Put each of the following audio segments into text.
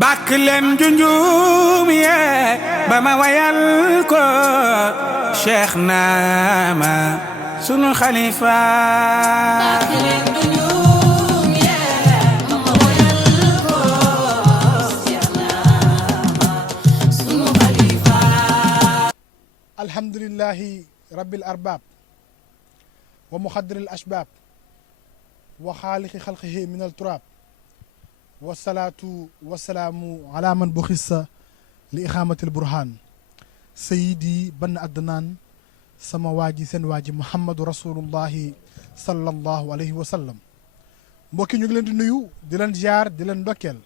bàkk leen junjum yee ba ma wayal ko Cheikh Naama sunu xalifa. bàkk leen junjum yee ba ma wayal ko Cheikh Naama sunu xalifa. alhamdulillahi rabbil arbab wa muxaddiril asbab wa xaaliqi xalqihi min al turab wasalaatu wasalaamu ala man buxissa li ixaamatil burhaan sayidi bann adnaan sama waaji seen waaji muhammadu rasulullahi sallallahu alayhi wa sallam. mbokki ñu ngi leen di nuyu di leen ziar di leen ndokkeel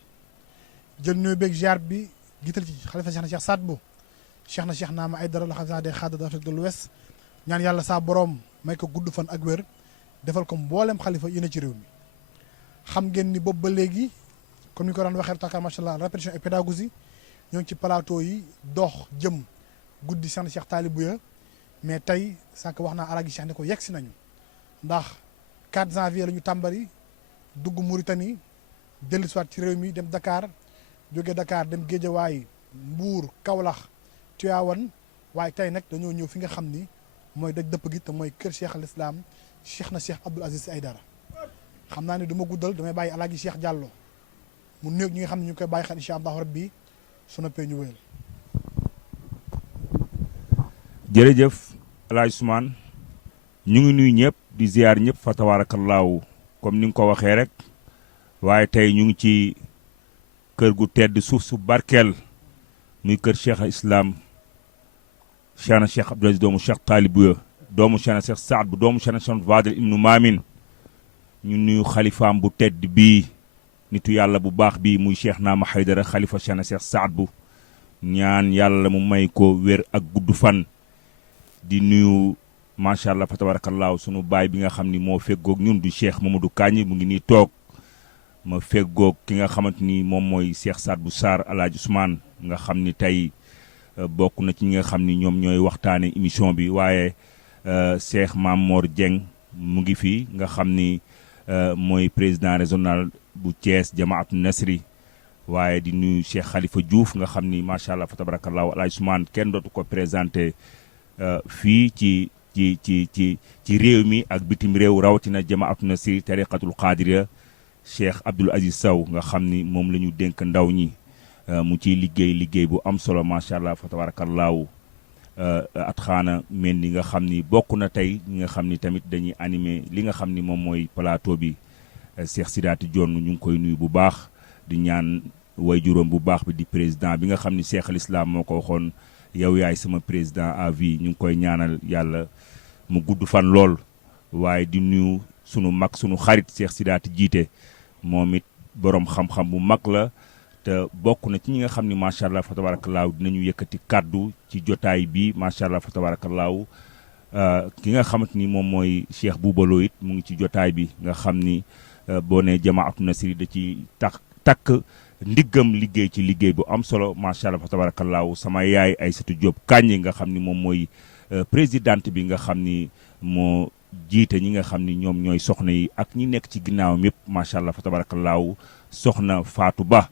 jël nuyu beeg ziar bi giital ci xalifa Cheikh na Cheikh Saad Bou Cheikh na Cheikh Naama Aydara la xam de xaada d'Afrique de l'Ouest ñaan yàlla saa boroom may ko gudd fan ak wér defal ko mboolem xalifa yi ne ci réew mi. xam ngeen ni boobu ba léegi comme ni ko daan waxee takar macha allah répétition et pédagogie ñoo ngi ci plateau yi dox jëm guddi Cheikh na Cheikh Talibouya mais tey sànq wax naa alaaji Cheikh ne ko yegg si nañu ndax 4 janvier la ñu tàmbali dugg Mauritanie dellu soit ci réew mi dem Dakar jóge Dakar dem Géejawaay Mbuur Kaolack Tivaouane waaye tey nag dañoo ñëw fi nga xam ni mooy daj dëpp gi te mooy kër Cheikh al Islam Cheikh na Cheikh Abdoul Aziz Sy Aïdara. xam naa ne du ma guddal damay bàyyi alaaji Cheikh Diallo mu néeg ñi nga xam ne ñu ngi koy bàyyi xel incha allahu rabbi su noppee ñu wéyal. jërëjëf Alaaji Ousmane ñu ngi nuyu ñëpp di ziar ñëpp fa tabaarakallaahu comme ni nga ko waxee rek waaye tey ñu ngi ci kër gu tedd suuf su barkeel muy kër Cheikh al Islam Cheikh na Cheikh Abdoul Aziz doomu Cheikh Talibouya doomu Cheikh na Cheikh Saad bu doomu Cheikh na Cheikh Fadel ibnu Maamin ñu nuyu xalifaam bu tedd bii nitu yàlla bu baax bii muy Cheikh Naama Aydara xalifa Cheikh na Cheikh Saad bu ñaan yàlla mu may ko wér ak gudd fan di nuyu macha allah fa tabarakallahu sunu baay bi nga xam ni moo feggoog ñun du Cheikh Mamadou Kañ mu ngi nii toog ma feggoog ki nga xamante ni moom mooy Cheikh Saad bu Sarr Alaaji Ousmane nga xam ni tey bokk na ci ñi nga xam ni ñoom ñooy waxtaane émission bi waaye Cheikh Mamor Dieng mu ngi fi nga xam ni mooy président régional bu Thiès Jamaatu Nasri waaye di nuyu Cheikh Khalifa Diouf nga xam ni macha allah fa tabarakallahu Alaaji Ousmane kenn dootu ko présenté fii ci réew mi ak bitim réew rawatina Jamaatu Nasri tariqatul Qadiriya Cheikh Abdoul Aziz Sow nga xam ni moom la ñu dénk ndaw ñi mu ciy liggéey bu am solo macha allah fa tabarakallahu at xaana mel ni nga xam ni bokk na tey ñi nga xam ni tamit dañuy animé li nga xam ni moom mooy plateau bi Cheikh Sidaati Dione ñu ngi koy nuyu bu baax di ñaan way juróom bu baax bi di président bi nga xam ni Cheikh al Islam moo ko waxoon yow yaay sama président à vie ñu ngi koy ñaanal yàlla mu gudd fan lool waaye di nuyu sunu mag sunu xarit Cheikh Sidaati jiite moom it borom xam-xam bu mag la te bokk na ci ñi nga xam ni macha allah fa tabaarakallaahu dinañu yëkkati kàddu ci jotaay bi macha allah fa tabaarakallaahu ki nga xamante ni moom mooy Cheikh Bouba Lo it mu ngi ci jotaay bi nga xam ni boo nee Jamaatu Nasri da ci takk ndiggam liggéey ci liggéey bu am solo macha allah fa tabaarakallaahu sama yaay Aysatu Diop Kàññi nga xam ni moom mooy présidente bi nga xam ni moo jiite ñi nga xam ni ñoom ñooy soxna yi ak ñi nekk ci ginnaawam yëpp macha allah fa tabaarakallaahu soxna Fatou Ba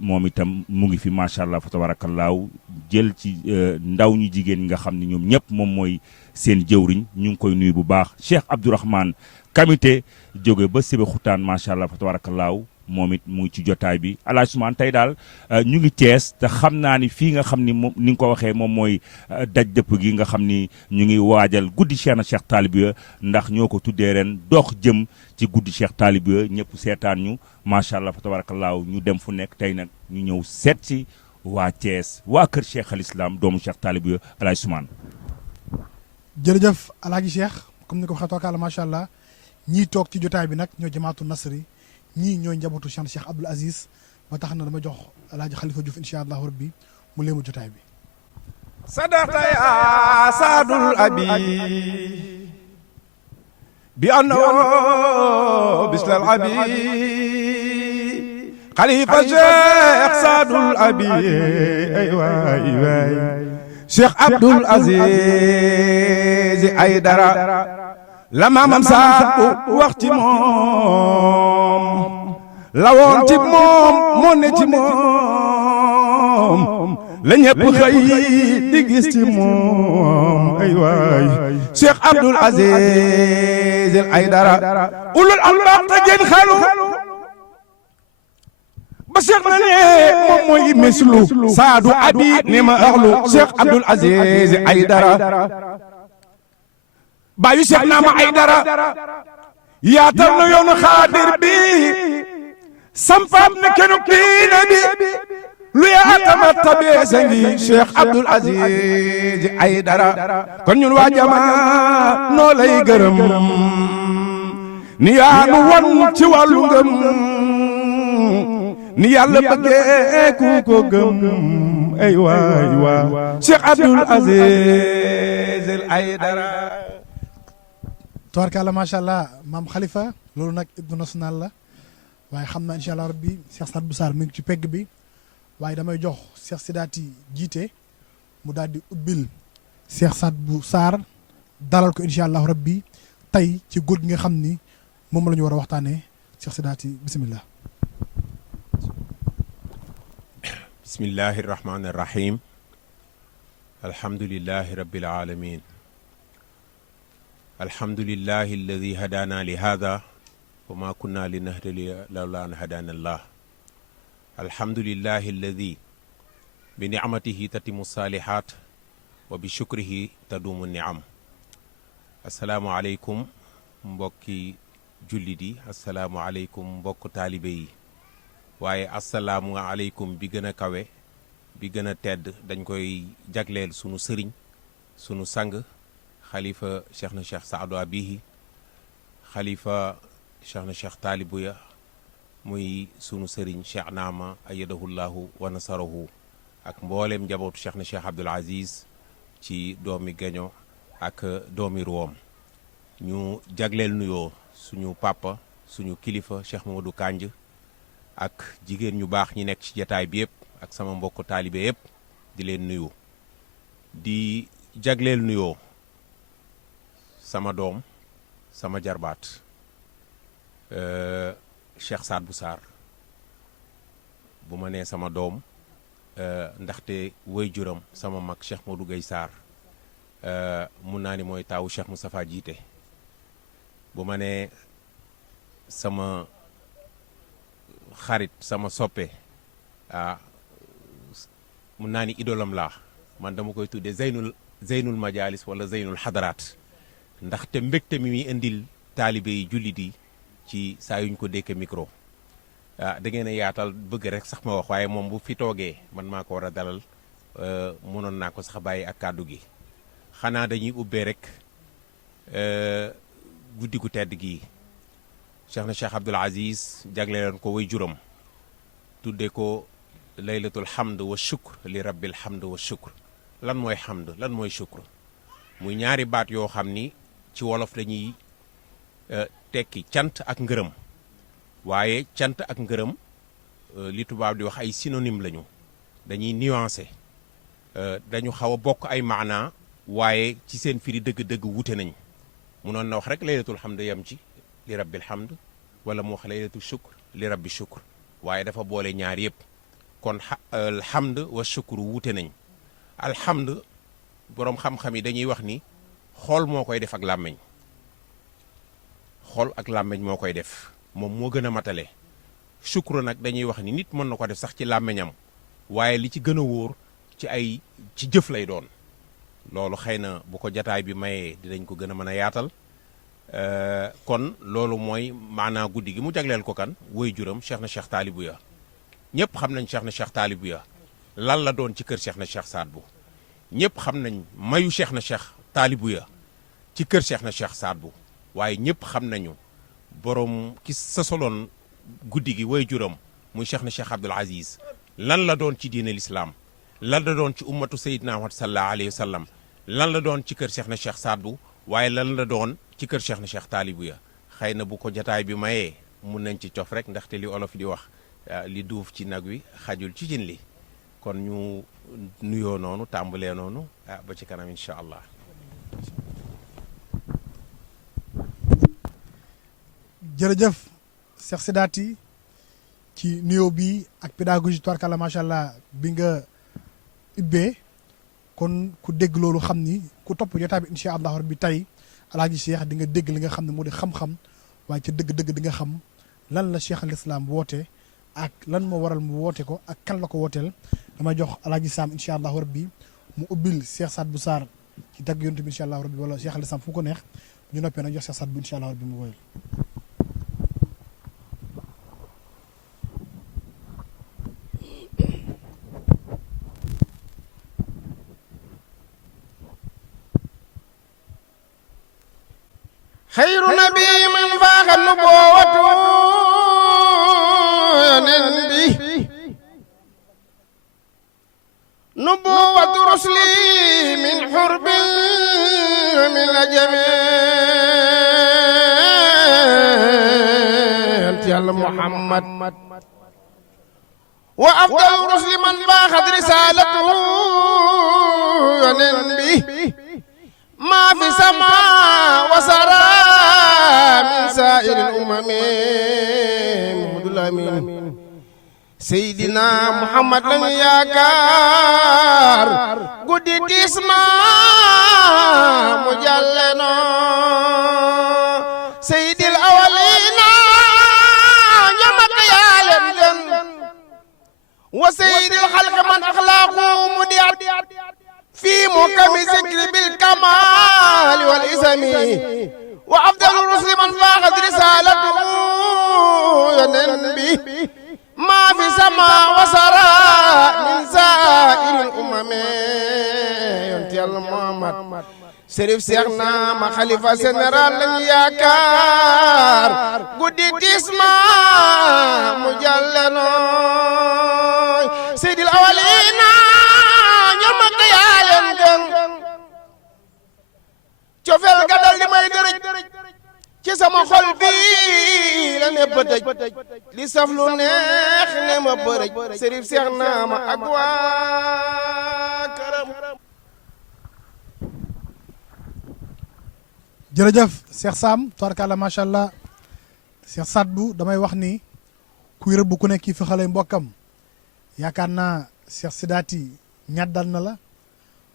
moom itam mu ngi fi macha allah fa tabaarakallaahu jël ci ndaw ñu jigéen ñi nga xam ni ñoom ñëpp moom mooy seen jëwriñ ñu ngi koy nuyu bu baax Cheikh Abdourahmane Kamité jóge ba Sébé Xutaan macha allah fa tabaarakallaahu moom it mu ngi ci jotaay bi Alaaji Ousmane tey daal ñu ngi Thiès te xam naa ni fii nga xam ni moom ni nga ko waxee moom mooy daj dëpp gi nga xam ni ñu ngi waajal guddi Cheikh na Cheikh Talibouya ndax ñoo ko tuddee ren dox jëm ci guddi Cheikh Talibouya ñëpp seetaan ñu macha allah fa tabaarakallaahu ñu dem fu nekk tey nag ñu ñëw seet si waa Thiès waa kër Cheikh al Islam doomu Cheikh Talibouya Alaaji Ousmane. jërëjëf alaaji Cheikh comme ni ko waxee tookala macha allah ñii toog ci jotaay bi nag ñoo Jamaatu Nasri ñii ñooy njabootu Cheikh Cheikh Abdoul Aziz ba tax na dama jox alaaji Khalifa Diouf incha allahu rabbi mu léemu jotaay bi. sadaqta ya saadul abi bi annahu bislal abi Khalifa Cheikh saadul abi ay waay waay Cheikh Abdoul Aziz Aïdara la maamam Saad bu wax ci moom lawoon ci moom moo ne ci moom la ñëpp xëy di gis ci moom ay waay Cheikh Abdoul Aziz Al Aydara ulul albaq te gën xalu ba Cheikh na ne moom mooy mislu saadu abi ne ma axlu Cheikh Abdoul Aziz Aydara baayu Cheikh naa ma Aydara yaatal na yoonu xaadir bi sampaam ne kenu diine bi lu yaatama tabee sangi Cheikh Abdoul Aziz Aydara kon ñun waa jamaa noo lay gërëm ni yaanu won ci wàllu ngëm ni yàlla bëggee ku ko gëm ay waay waa Cheikh Abdoul Aziz Aydara tubaarkàlla macha allah maam Khalifa loolu nag hymne national la waaye xam naa incha allah rabbi Cheikh Saad Bou Sarr mi ngi ci pegg bi waaye damay jox Cheikh Sidaati jiite mu daal di ubbil Cheikh Saad Bou Sarr dalal ko incha allah rabbi tey ci góor gi nga xam ni moom la ñu war a waxtaanee Cheikh Sidaati bisimilah. bismillahi irrahmani irrahim alhamdulilahi rabbil alamin alhamdulilahi alladi hadana li hada wa ma kunna linahtadiya lawla an hadana allah alhamdulilahi alladi bi nicmatihi tatimu salihat wa bi shukrihi tadumu niam asalaamu aleykum mbokki jullit yi asalaamu aleykum mbokk taalibe yi waaye asalaamu aleykum bi gën a kawe bi gën a tedd dañ koy jagleel sunu sëriñ sunu sang xalifa cheikh na cheikh Saadu Abihi xalifa cheikh na cheikh Taalibuya muy sunu sëriñ cheikh Naama ayadahullahu wa nasarahu ak mboolem njabootu cheikh na cheikh Abdoul Aziz ci doomi Geño ak doomi Ruwam ñu jagleel nuyoo suñu papa suñu kilifa cheikh Mamadou Kanj ak jigéen ñu baax ñi nekk ci jataay bi yëpp ak sama mbokk taalibe yëpp di leen nuyu di jagleel nuyoo sama doom sama jarbaat Cheikh Saad Bou Sarr bu ma nee sama doom ndaxte waajuram sama mag Cheikh Modou Gueye Sarr mun naa ni mooy taawu Cheikh Moustapha jiite bu ma nee sama xarit sama soppe mun naa ni idolam laa man dama koy tuddee zeynul majalis wala zeynul xadaraat ndaxte mbégte mi muy indil taalibe yi jullit yi ci saa yuñ ko dékke micro da ngeen a yaatal bëgg rek sax ma wax waaye moom bu fi toogee man maa ko war a dalal mënoon naa ko sax bàyyi ak kàddu gi xanaa dañuy ubbee rek guddi gu tedd gii cheikh na cheikh Abdoul Aziz jagleeloon ko way juram tudde ko laylatul hamd wa shukr li rabbil hamd wa shukr lan mooy hamd lan mooy shukr muy ñaari baat yoo xam ni ci wolof dañuy tekki cant ak ngërëm waaye cant ak ngërëm li tubaab di wax ay synonyme lañu dañuy nuancé dañu xaw a bokk ay maanaa waaye ci seen firi dëgg-dëgg wute nañ munoon na wax rek laylatul hamd yam ci li rabbil hamd wala mu wax laylatu shukr li rabbi shukr waaye dafa boole ñaar yëpp kon alhamd wa shukr wuute nañ alhamd boroom xam-xam yi dañuy wax ni xool moo koy def ak làmmeñ xool ak làmmeñ moo koy def moom moo gën a matale shukr nag dañuy wax ni nit mën na ko def sax ci làmmeñam waaye li ci gën a wóor ci jëf lay doon loolu xëy na bu ko jataay bi mayee dinañ ko gën a mën a yaatal kon loolu mooy maanaa guddi gi mu jagleel ko kan woy juram cheikh na cheikh Taalibuya ñëpp xam nañ cheikh na cheikh Taalibuya lan la doon ci kër cheikh na cheikh Saad Bou ñëpp xam nañ mayu cheikh na cheikh Taalibuya ci kër cheikh na cheikh Saad Bou waaye ñëpp xam nañu borom ki sasoloon guddi gi woy juram muy cheikh na cheikh Abdoul Aziz lan la doon ci diine l'islam lan la doon ci ummatu sayyidina Muhammad sallallahu alayhi wa sallam lan la doon ci kër cheikh na cheikh Saad Bou waaye lan la doon ci kër cheikh na cheikh Taalibuya xëy na bu ko jataay bi mayee mun nañ ci cof rek ndaxte li olof di wax li duuf ci nag wi xajul ci cin li kon ñu nuyoo noonu tàmbalee noonu ba ci kanam incha allah. jërëjëf Cheikh Sidaati ci nuyoo bi ak pédagogie tubaarkàlla macha allah bi nga ubbee kon ku dégg loolu xam ni ku topp jotaay bi incha allah rabbi tey alaaji Cheikh di nga dégg li nga xam ne moo di xam-xam waaye ca dëgg-dëgg di nga xam lan la Cheikh al Islam woote ak lan moo waral mu woote ko ak kan la ko wooteel damay jox alaaji Sam incha allah rabbi mu ubbil Cheikh Saad bu Sarr ci dagg yonent bi incha allah rabbi wala Cheikh al Islam fu ko neex ñu noppee nag jox Cheikh Saad bu incha allah rabbi mu woyal. xayru nabi man faaxa nubuwwatu yonen bi nubuwwatu rusli min xurbil min ajami yonent Yàlla Muhammad wa afdal rusli man faaxat risalatu yonen bi ma fi sama wasara min saa'ir al-umam Muhammadul Amin Seydina Muhammad lañu yaakaar guddi tiis ma mu jàlleno Seydil awwalina ñamak yaa leen gën wa Seydil xalq man axlaaqu mu diat في محكم ذكر بالكمال والإسم وأفضل الرسل من فاقت رسالته ينبي ما في سماء وسرى من سائر الأمم ينتي محمد Serif Seex na ma xalifa général lañu yaakaar guddi tisma mu jàllenooy Seydil awalina cofeel ga dal di may dërëj ci sama xol bi la ne bëtëj li saf lu neex ne ma bërëj Serif Seex naa ma ak waa këram. jërëjëf Cheikh Sam tubaarkàlla macha allah Cheikh Saad bu damay wax ni kuy rëbb ku nekk kii fi xale mbokkam yaakaar naa Cheikh Sidaati ñaddal na la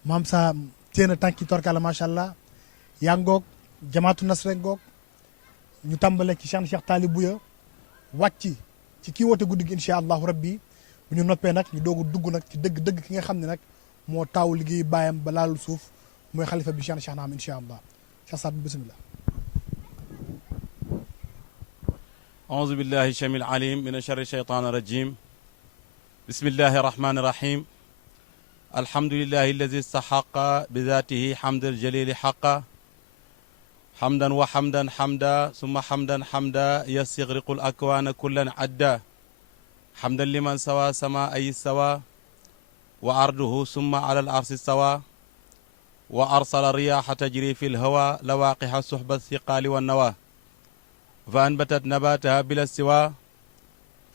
maam sa téena tànki tubaarkàlla macha allah yaa ngoog jamaatu nasre ngoog ñu tàmbale ci Cheikh Taalib Buya wàcc ci kii woote guddi gi incha allahu rabbi bu ñu noppee nag ñu doog a dugg nag ci dëgg-dëgg ki nga xam ne nag moo taaw liggéey bàyyam ba laalul suuf mooy xalifa bi Cheikh Naam incha allah Cheikh Saad bu bismillah. أعوذ بالله السميع العليم من شر الشيطان الرجيم بسم الله الرحمن الرحيم الحمد لله الذي استحق بذاته حمد الجليل حقا حمدا وحمدا حمدا ثم حمدا حمدا يستغرق الأكوان كلا عدا حمدا لمن سوى سماء أي سوى وأرضه ثم على العرش استوى وأرسل الرياح تجري في الهوى لواقح السحب الثقال والنوى فأنبتت نباتها بلا استواء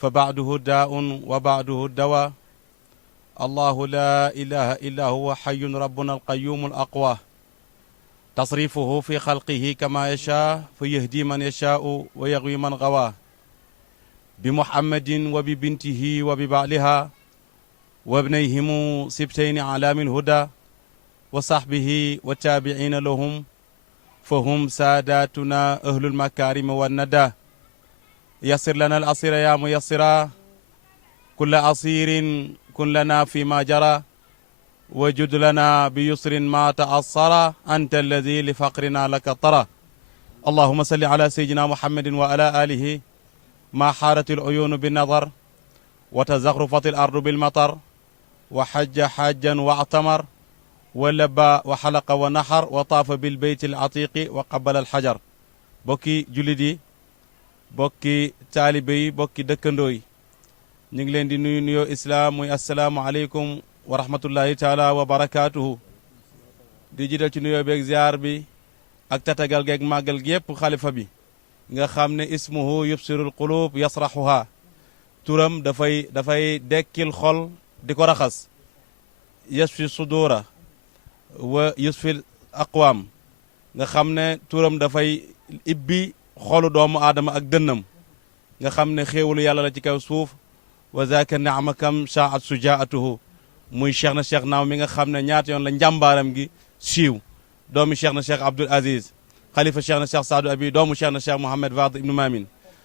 فبعده داء وبعده الدواء الله لا إله إلا هو حي ربنا القيوم الأقوى تصريفه في خلقه كما يشاء فيهدي من يشاء ويغوي من غواه بمحمد وببنته وببعلها وابنيهم سبتين علام الهدى وصحبه والتابعين لهم فهم ساداتنا أهل المكارم والندى يسر لنا الأصير يا ميسرا كل أصير كن لنا فيما جرى وجد لنا بيسر ما تأصر أنت الذي لفقرنا لك طرى اللهم صل على سيدنا محمد وعلى آله ما حارت العيون بالنظر وتزخرفت الأرض بالمطر وحج حاجا واعتمر ولبى وحلق ونحر وطاف بالبيت العتيق وقبل الحجر بوكي جلدي بوكي تالبي بوكي دكندوي ñu ngi leen di nuyu nuyoo islaam muy asalaamualeykum wa rahmatullahi taala wa barakaatuhu di jiital ci nuyoo beeg ziar bi ak tatagal geeg màggal gi yëpp xalifa bi nga xam ne ismuhu yubsirul qulub yasraxuha turam dafay dekkil xol di ko raxas yasfi sudura wa yusfil aqwaam nga xam ne turam dafay ibbi xolu doomu aadama ak dënnam nga xam ne xéewalu yàlla la ci kaw suuf wa zaaka naama kam shaat sujaatuhu muy cheikh na cheikh naaw mi nga xam ne ñaata yoon la njàmbaaram gi siiw doomu cheikh na cheikh Abdoul Aziz xalifa cheikh na cheikh Saadu Abi doomu cheikh na cheikh Mouhamed Fadel ibnu Mamin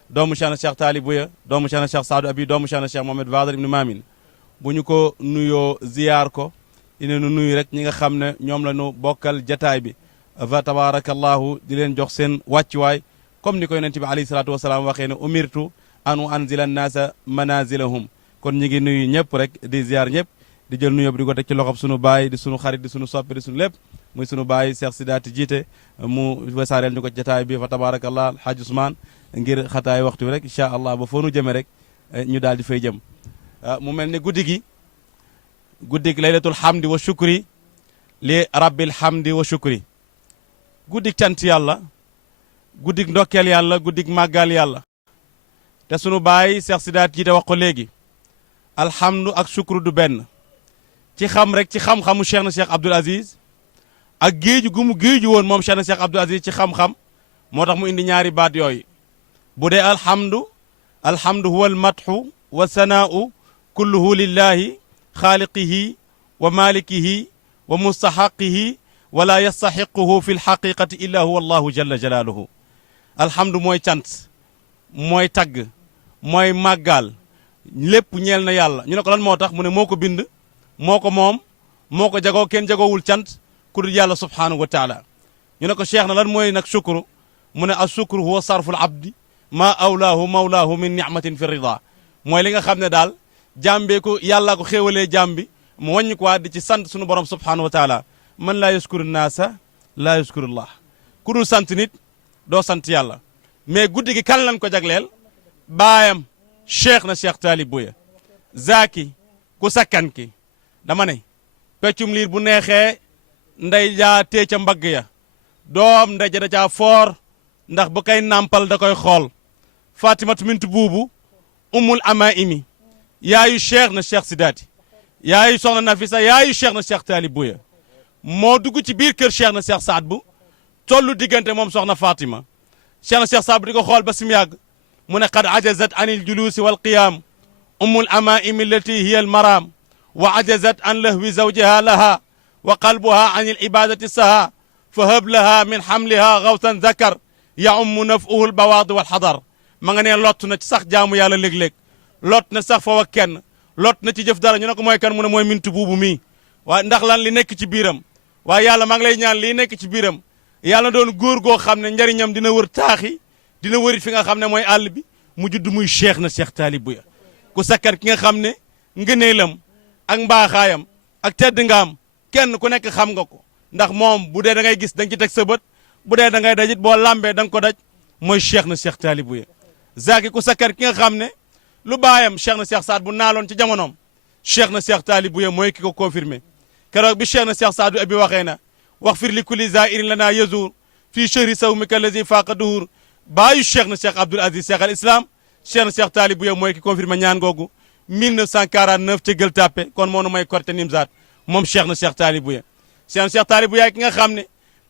doomu cheikh na cheikh Taali Buya doomu cheikh na cheikh Saadu Abi doomu cheikh na cheikh Mouhamed Fadel ibnu Mamin bu ñu ko nuyoo ziyaar ko ine nu nuyu rek ñi nga xam ne ñoom la ñu bokkal jataay bi fa tabarakallahu di leen jox seen wàccuwaay comme ni ko yonent bi alayhi salaatu wasalaam waxee ne umirtu an anzila annaasa manazilahum kon ñi ngi nuyu ñëpp rek di ziyaar ñëpp di jël nuyoo bi di ko teg ci loxob sunu baay di sunu xarit di sunu soppi di sunu lépp muy sunu baay Cheikh Sidaati jiite mu wasaareel ñu ko jataay bi fa tabarakallah Alhaji Ousmane ngir xataay waxtu bi rek incha allah ba foo nu jëme rek ñu daal di fay jëm mu mel ni guddig laylatul hamdi wa shukri li rabbil hamdi wa shukri guddig cant yàlla guddig ndokkeel yàlla guddig màggal yàlla te sunu baay Cheikh Sidaat jiite wax ko léegi alhamdu ak shukru du benn ci xam rek ci xam-xamu Cheikh na Cheikh Abdoul Aziz ak géeju gu mu géeju woon moom Cheikh na Cheikh Abdoul Aziz ci xam-xam moo tax mu indi ñaari baat yooyu bu dee alhamdu huwa almadhu wa sanaa'u kulluhu lillahi xaaliqihi wa malikihi wa mustahaqihi wala yastaxiquhu fi lxaqiqati illa huwa allahu jalla jalaaluhu alhamdu mooy cant mooy tagg mooy màggal lépp ñeel na yàlla ñu ne ko lan moo tax mu ne moo ko bind moo ko moom moo ko jagoo kenn jagoowul cant ku dul yàlla subhaanahu wa taala ñu ne ko cheikh na lan mooy nag shukru mu ne as shukru huwa sarful abdi maa awlaahu mawlaahu min nicmatin fi rida mooy li nga xam ne daal jàmbee ko yàllaa ko xéewalee jàmm bi mu wàññi ko waa di ci sant sunu borom subhaanahu wa taala man laa yaskuru naasa laa yaskurullah ku dul sant nit doo sant yàlla mais guddi gi kan lañ ko jagleel baayam cheikh na cheikh Taali Buya zaaki ku sakkan ki dama ne peccum liir bu neexee nday jaa tee ca mbagg ya doom nday ja da caa foor ndax bu koy nàmpal da koy xool fatimatu mintu buubu umul ama imi yaayu cheikh na cheikh Sidaati yaayu soxna Nafisa yaayu cheikh na cheikh Taali Buya moo dugg ci biir kër cheikh na cheikh Saad bu tollu diggante moom soxna Fatima cheikh na cheikh Saad bu di ko xool ba sim yàgg mu ne qad ajazat an il julusi wal qiyaam umul amaimi allati hiya al maraam wa ajazat an lahwi zawjiha laha wa qalbuha an il ibadati saha fa hab laha min hamliha gawtan zakar ya ummu nafuhu al bawaad wal xadar ma nga ne lott na ci sax jaamu yàlla léeg-léeg lot na sax foofu ak kenn lot na ci jëf dara ñu ne ko mooy kan mu ne mooy mintu buubu mii waaye ndax lan li nekk ci biiram waaye yàlla maa ngi lay ñaan lii nekk ci biiram yàlla doon góor goo xam ne njariñam dina wër taaxi dina wërit fi nga xam ne mooy àll bi mu judd muy cheikh na cheikh Taali Buya ku sakkar ki nga xam ne ngëneelam ak mbaaxaayam ak tedd ngaam kenn ku nekk xam nga ko ndax moom bu dee da ngay gis da nga ci teg sa bët bu dee da ngay dajit boo lambee da nga ko daj mooy cheikh na cheikh Taali Buya zaaki ku sakkar ki nga xam ne lu baayam cheikh na cheikh Saad bu naaloon ci jamonoom cheikh na cheikh Taali Buya mooy ki ko confirmé keroog bi cheikh na cheikh Saadu abi waxee na wax fir li kulli zairin lana yazur fii chehri sawmika allazi faaqa duhur baayu cheikh na cheikh Abdoul Aziz cheikh al islam cheikh na cheikh Taali Buya mooy ki confirmé ñaan googu 1949 ca Gueule Tapée kon moo nu may korte nimzaat moom cheikh na cheikh Taali Buya cheikh na cheikh Taali Buya ki nga xam ne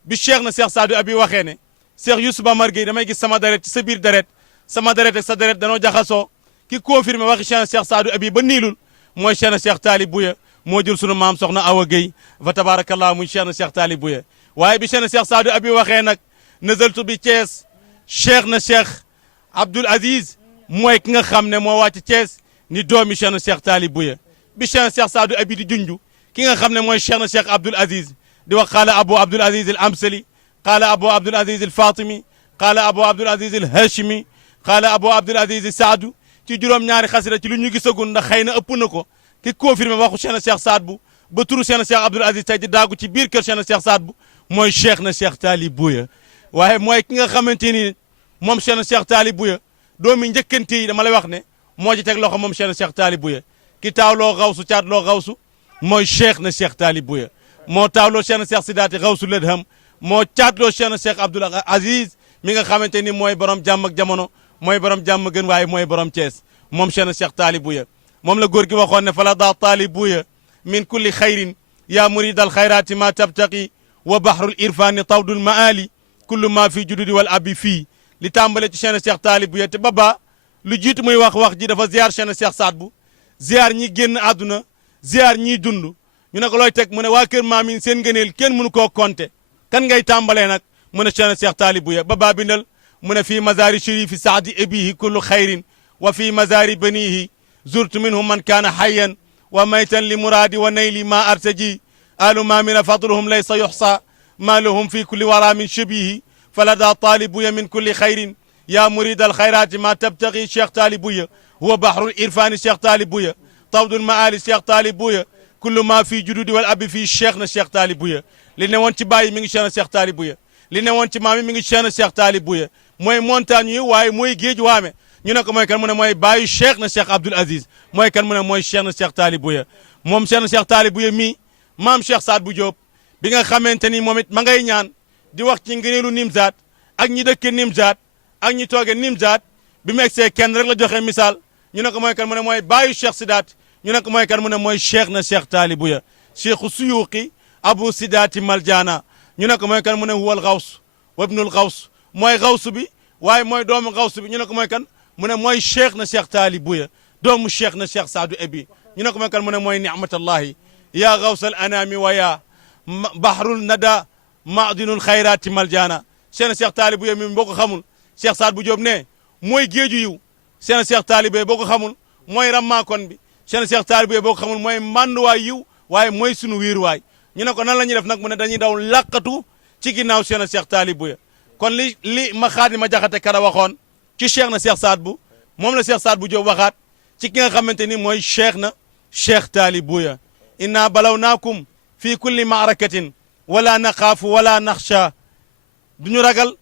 bi cheikh na cheikh Saadu abi waxee ne cheikh Youssouf Amar Gueye damay gis sama deret ci sa biir deret sama deret ak sa deret danoo jaxasoo ki confirmé waxi cheikh na cheikh Saadu abi ba niilul mooy cheikh na cheikh Taali Buya moo jël sunu maam soxna Awa Gueye fa tabarakallah muy cheikh na cheikh Taali Buya waaye bi cheikh na cheikh Saadu abi waxee nag nazaltu bi Thiès cheikh na cheikh Abdoul Aziz mooy ki nga xam ne moo wàcc Thiès ni doomi cheikh na cheikh Taali Buya bi cheikh na cheikh Saadu abi di junju ki nga xam ne mooy cheikh na cheikh Abdoul Aziz di wax qaala abu Abdoul Aziz al amsali qaala abu Abdoul Aziz al fatimi qaala abu Abdoul Aziz al hashimi qaala abu Abdoul Aziz Saadu ci juróom-ñaari xasida ci lu ñu gisagul ndax xëy na ëpp na ko ki confirmé waxu cheikh na cheikh Saad bu ba turu cheikh na cheikh Abdoul Aziz tey di daagu ci biir kër cheikh na cheikh Saad bu mooy cheikh na cheikh Taali Buya waaye mooy ki nga xamante ni moom cheikh na cheikh Taali Buya doomi njëkkante yi dama lay wax ne moo ci teg loxo moom cheikh na cheikh Taali Buya ki taawloo xawsu caatloo xawsu mooy cheikh na cheikh Taali Buya moo taawloo cheikh na cheikh Sidaati xawsu ledham moo caatloo cheikh na cheikh Abdoul Aziz mi nga xamante ni mooy borom jàmm ak jamono mooy borom jàmm gën waaye mooy borom Thiès moom cheikh na cheikh Taali Buya moom la góor gi waxoon ne fala daa Taali Buya min kulli xayrin yaa murid al xayraati ma tabtaqi wa bahrul irfani tawdul maali kullu ma fi jududi wal abi fii li tàmbale ci cheikh na cheikh Taali Buya te baba lu jiitu muy wax ji dafa ziar Cheikh na Cheikh Saad bu ziar ñi génn àdduna ziar ñiy dund ñu ne ko looy teg mu ne waa kër maamin seen ngëneel kenn mënu koo compter kan ngay tàmbalee nag mu ne Cheikh na Cheikh Taalibuya ba baa bindal mu ne fii mazari shérifi saadi abihi kullu xayrin wa fii mazari banihi zurtu minhum man kaana hayyan wa maytan li muraadi wa nayli ma artaji alu maamina fadluhum laysa yuxsa ma lahum fi kulli wara min shabihi falada taalibuya min kulli xayrin ya murid alxayrati ma tabtagi Cheikh Taalibuya huwa bahrul irfani Cheikh Taalibuya tawdul maali Cheikh Taalibuya kullu ma fi jududi wal abi fii Cheikh na Cheikh Taalibuya li ne woon ci bàyyi mi ngi Cheikh na Cheikh Taalibuya li ne woon ci maam yi mi ngi Cheikh na Cheikh Taalibuya mooy montagne yi waaye mooy géej waame ñu ne ko mooy kan mu ne mooy bàyyi Cheikh na Cheikh Abdoul Aziz mooy kan mu ne mooy Cheikh na Cheikh Taalibuya moom Cheikh na Cheikh Taalibuya mii maam Cheikh Saad bu Diop bi nga xamante ni moom it ma ngay ñaan di wax ci ngëneelu Nimzaat ak ñi dëkke Nimzaat ak ñi tooge Nimzaat bi mu egsee kenn rek la joxe misaal ñu ne ko mooy kan mu ne mooy bàyyi Cheikh Sidaat ñu ne ko mooy kan mu ne mooy Cheikh na Cheikh Taalibuya cheikhu suyuqi abu sidaati maljana ñu ne ko mooy kan mu ne huwal xaws wabnul xaws mooy xawsu bi waaye mooy doomu xawsu bi ñu ne ko mooy kan mu ne mooy Cheikh na Cheikh Taalibuya doomu Cheikh na Cheikh Saadu Abi ñu ne ko mooy kan mu ne mooy nicmatallahi yaa xawsal anami wa yaa bahrul nada maadinul xayraati maljana Cheikh na Cheikh Taalibuya mi boo ko xamul Cheikh Saad bu Jóob ne mooy géeju yiw Cheikh na Cheikh Taalibuya boo ko xamul mooy rammaakon bi Cheikh na Cheikh Taalibuya boo ko xamul mooy mànduwaay yiw waaye mooy sunu wiiruwaay ñu ne ko nan la ñuy def nag mu ne dañuy daw làqatu ci ginnaaw Cheikh na Cheikh Taalibuya kon li ma xaadi ma jaxate kara waxoon ci Cheikh na Cheikh Saad bu moom la Cheikh Saad bu Jóob waxaat ci ki nga xamante ni mooy Cheikh na Cheikh Taalibuya inna balawnaakum fi kulli maarakatin wala naxaafu wala naxsha duñu ragal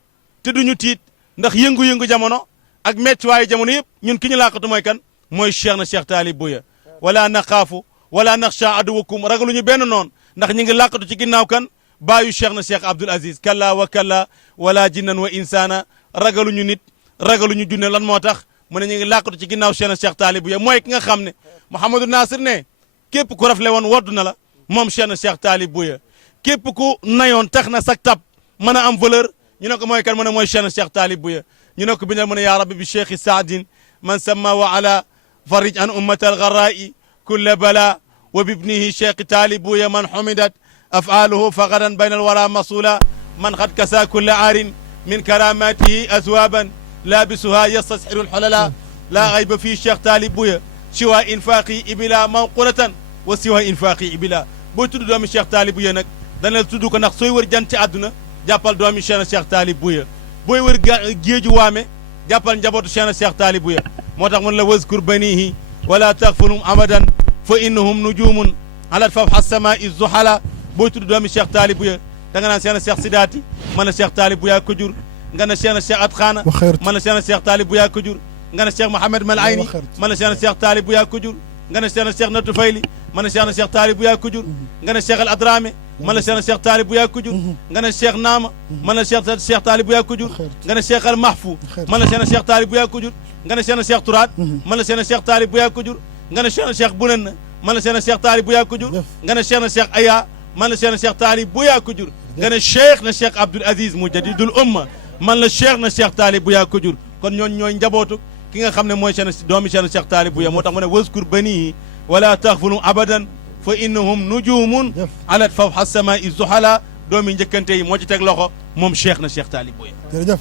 te duñu tiit ndax yëngu-yëngu jamono ak méttiwaayu jamono yëpp ñun ki ñu làqatu mooy kan mooy Cheikh na Cheikh Taalibuya wala naxaafu wala naxsha aduwakum ragaluñu benn noon ndax ñu ngi làqatu ci ginnaaw kan baayu Cheikh na Cheikh Abdoul Aziz kalla wa kalla wala jinnan wa insana ragaluñu nit ragaluñu junne lan moo tax mu ne ñu ngi làqatu ci ginnaaw Cheikh na Cheikh Taalibuya mooy ki nga xam ne Mouhamadou Nasir ne képp ku rafle woon woddu na la moom Cheikh na Cheikh Taalibuya képp ku nayoon tax na sak tab mën a am valeur ñu ne ko mooy kan mu ne mooy Cheikh na Cheikh Taalibuya ñu ne ko bindal mu ne yaa rabbi bi cheikhi saadin man samma wa ala farij an ummatal garra'i kulla bala wa bibnihi cheikh Taalibuya man humidat af'aluhu fagadan bayna alwara masula man qad kasa kulla aarin min karamatihi azwaban labisuha yastashiru alhulala la ghayba fi cheikh Taalibuya siwa infaqi ibila manqulatan wa siwa infaqi ibila boo tudd doomi Cheikh Taalibuya nag dana la tudd ko ndax sooy wër jant ci àdduna jàppal doomi Cheikh na Cheikh Taalibuya booy wër géeju waame jàppal njabootu Cheikh na Cheikh Taalibuya moo tax mun la wazkur banihi wala taghfulhum abadan fa innahum nujumun ala fawha samai zuhala booy tudd doomi Cheikh Taalibuya da nga naan Cheikh na Cheikh Sidaati mën na Cheikh Taalibuya ko jur nga na Cheikh na Cheikh Atxaana mën na Cheikh na Cheikh Taalibuya ko jur nga na Cheikh Mouhamed Mal Ayni mën na Cheikh na Cheikh Taalibuya ko jur nga na Cheikh na Cheikh Natu Fayli mën na Cheikh na Cheikh Taalibuya ko jur nga na Cheikh al Adrame mën na Cheikh na Cheikh Taalibuya ko jur nga na Cheikh Naama mën na Cheikh Taalibuya ko jur nga na Cheikh al Mahfou mën na Cheikh na Cheikh Taalibuya ko jur nga na Cheikh na Cheikh Turaat mën na Cheikh na Cheikh Taalibuya ko jur nga na Cheikh na Cheikh Bunan mën na Cheikh na Cheikh Taalibuya ko jur nga na Cheikh na Cheikh Aya mën na Cheikh na Cheikh Taalibuya ko jur nga na Cheikh na Cheikh Abdoul Aziz mujaddidul umma man la Cheikh na Cheikh Taalibuya ko jur kon ñooñ ñooy njabootu ki nga xam ne mooy Cheikh na doomi Cheikh na Cheikh Taalibuya moo tax mu ne wazkur banihi wala taghfulhum abadan fa innahum nujumun alat fawha samai zuhala doomi njëkkante yi moo ci teg loxo moom Cheikh na Cheikh Taalibuya jërëjëf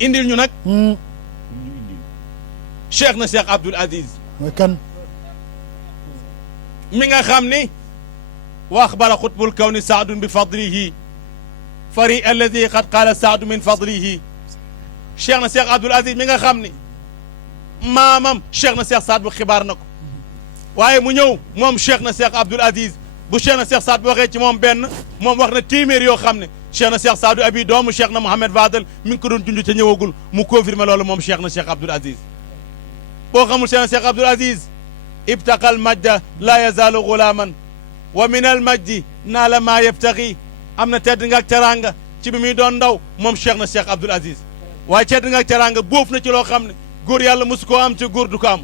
indil ñu nag Cheikh na Cheikh Abdoul Aziz mooy kan mi nga xam ni wa axbara xutbul kawni saadun bi fadlihi fari alladi qad qaala saadu min fadlihi Cheikh na Cheikh Abdoul Aziz mi nga xam ni maamam Cheikh na Cheikh Saad bu xibaar na ko waaye mu ñëw moom Cheikh na Cheikh Abdoul Aziz bu Cheikh na Cheikh Saad bu waxee ci moom benn moom wax na téeméer yoo xam ne Cheikh na Cheikh Saadu Abi doomu Cheikh na Mouhamed Fadel mi ngi ko doon junj te ñëwagul mu confirmé loolu moom Cheikh na Cheikh Abdoul Aziz boo xamul Cheikh na Cheikh Abdoul Aziz ibtaqal majda laa yazaalu gulaaman wa min al majdi naala maa yabtaqi am na tedd nga ak teraanga ci bi muy doon ndaw moom Cheikh na Cheikh Abdoul Aziz waaye tedd nga ak teraanga boof na ci loo xam ne góor yàlla mosu koo am te góor du ko am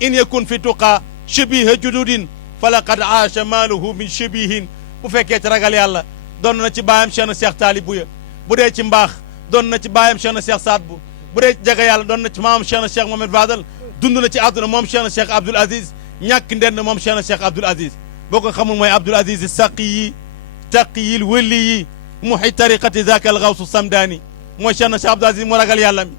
in yakun fi tuqaa shabiha jududin fa laqad aasha maaluhu min shabihin bu fekkee ci ragal yàlla doon na ci baayam Cheikh na Cheikh Taalibuya bu dee ci mbaax doon na ci baayam Cheikh na Cheikh Saad bu bu dee jege yàlla doon na ci maam Cheikh na Cheikh Mohamed Fadal dund na ci àdduna moom Cheikh na Cheikh Abdoul Aziz ñàkk ndend moom Cheikh na Cheikh Abdoul Aziz boo ko xamul mooy Abdoul Aziz saqi yi taqi yi wëli yi muxi tariqati zaka al gawsu samdaani mooy Cheikh na Cheikh Abdoul Aziz mu ragal yàlla mi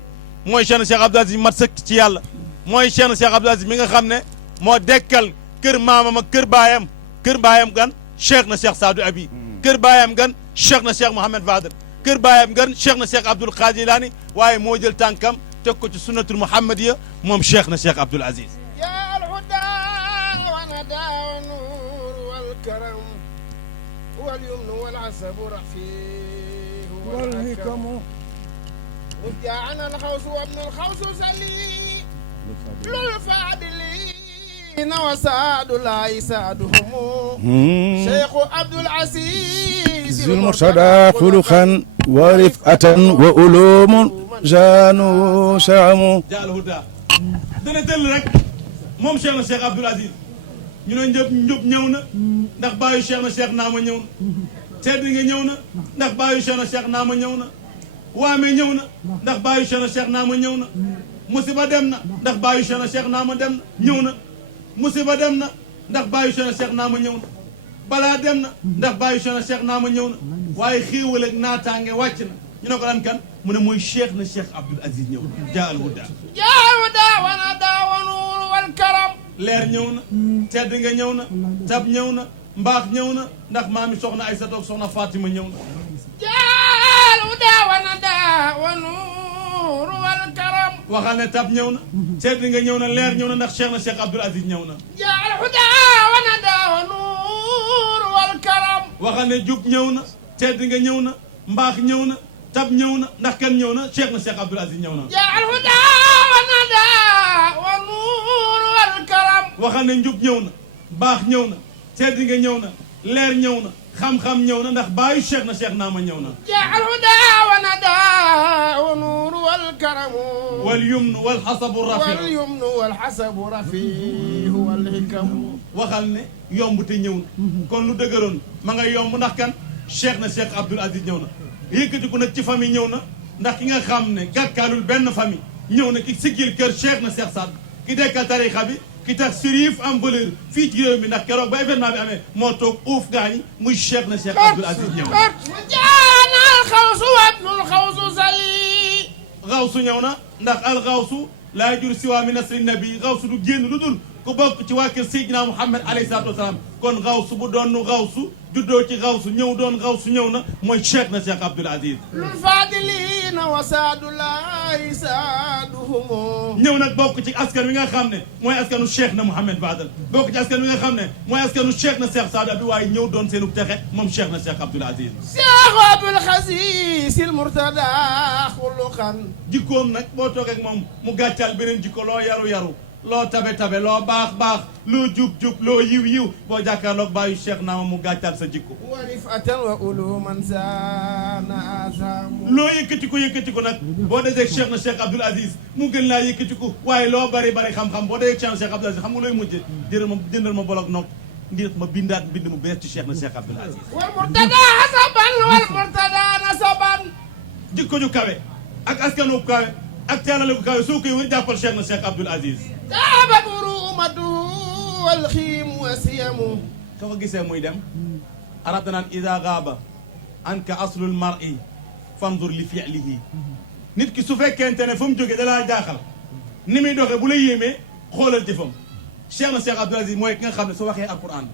mooy Cheikh na Cheikh Abdoul Aziz mat sëkk ci yàlla mooy Cheikh na Cheikh Abdoul Aziz mi nga xam ne moo dekkal kër maamam ak kër baayam gan Cheikh na Cheikh Saadu Abi kër baayam gan Cheikh na Cheikh Mohamed Fadal kër baayam gan Cheikh na Cheikh Abdoul Qadir Jilani waaye moo jël tànkam teg ko ci sunnatul muhammadiya moom Cheikh na Cheikh Abdoul Aziz يا الهدى والندى والنور والكرم واليمن والعسب رفيه والحكم وجاءنا الخوص وابن الخوص سلي للفاضلين وسعد لا يسعدهم شيخ عبد العزيز المرتضى خلقا ورفقة وعلوم جانوا شعموا jaa alhuda dana tëll rek moom Cheikh na Cheikh Abdoul Aziz ñu ne njub ñëw na ndax baayu Cheikh na Cheikh naama ñëw na tedd nga ñëw na ndax baayu Cheikh na Cheikh naama ñëw na waame ñëw na ndax baayu Cheikh na Cheikh naama ñëw na musiba dem na ndax baayu Cheikh na Cheikh naama dem na ñëw na musiba dem na ndax baayu Cheikh na Cheikh naama ñëw na balaa dem na ndax baayu Cheikh na Cheikh naama ñëw na waaye xéewal ak naataange wàcc na ñu ne ko lan kan mu ne mooy Cheikh na Cheikh Abdoul Aziz ñëw na jaa al huda يا الهدى والندى والنور والكرم leer ñëw na tedd nga ñëw na tab ñëw na mbaax ñëw na ndax maami soxna Aysa toog soxna Fatima ñëw na يا الهدى والندى والنور والكرم waxal ne tab ñëw na tedd nga ñëw na leer ñëw na ndax Cheikh na Cheikh Abdoul Aziz ñëw na يا الهدى والندى والنور والكرم waxal ne jub ñëw na tedd nga ñëw na mbaax ñëw na tab ñëw na ndax kan ñëw na Cheikh na Cheikh Abdoul Aziz ñëw na يا الهدى والندى والنور والكرم waxal ne njub ñëw na baax ñëw na tedd nga ñëw na leer ñëw na xam-xam ñëw na ndax baayu Cheikh na Cheikh naama ñëw na يا الهدى والندى والنور والكرم wal yumn wal xasabu rafi واليمن والحسب رفيه والحكم waxal ne yomb te ñëw na kon lu dëgëroon ma nga yomb ndax kan Cheikh na Cheikh Abdoul Aziz ñëw na yëkkati ko nag ci famille ñëw na ndax ki nga xam ne gàkkaalul benn famille ñëw na ki siggil kër Cheikh na Cheikh Saad ki dekkal tarixa bi ki tax sérif am valeur fii ci réew mi ndax keroog ba événement bi amee moo toog uuf gaañi muy Cheikh na Cheikh Abdoul Aziz ñëw na وجاءنا الخوص وابن الخوص سلي xawsu ñëw na ndax al xawsu laa jur siwaa mi nasri nabi xawsu du génn lu dul ku bokk ci waa kër Seydina Muhammad alayhi salaatu wasalaam kon xawsu bu doon xawsu juddoo ci xawsu ñëw doon xawsu ñëw na mooy Cheikh na Cheikh Abdoul Aziz للفاضلين وسعد لا يسعدهم ñëw nag bokk ci askan wi nga xam ne mooy askanu Cheikh na Mohamed Fadal bokk ci askan wi nga xam ne mooy askanu Cheikh na Cheikh Saadu Abi waaye ñëw doon seenu texe moom Cheikh na Cheikh Abdoul Aziz شيخ أبو الخسيس المرتضى خلقا jikkoom nag boo toog ak moom mu gàccal beneen jikko loo yaru loo tabe loo baax loo jub loo yiw boo jàkkaarloog bàyyi Cheikh naama mu gàccal sa jikko ورفعة وعلوما زان آثام loo yëkkati ko nag boo dajee Cheikh na Cheikh Abdoul Aziz mu gën laa yëkkati ko waaye loo bari xam-xam boo dajee Cheikh na Cheikh Abdoul Aziz xam nga looy mujjee jëndal ma bolok nopp ngir ma bindaat mbind mu bees ci Cheikh na Cheikh Abdoul Aziz والمرتضى حسبا والمرتضى نسبا jikko ju kawe ak askanu kawe ak teelale gu kawe soo koy wër jàppal Cheikh na Cheikh Abdoul Aziz تاب برومته والخيم وسيم soo ko gisee muy dem arab danaan ida gaaba anka aslul mar'i fanzur li fi'lihi nit ki su fekkente ne fu mu jógee dalaa jaaxal ni muy doxee bu la yéemee xoolal jëfam Cheikh na Cheikh Abdoul Aziz mooy ki nga xam ne su waxee alquran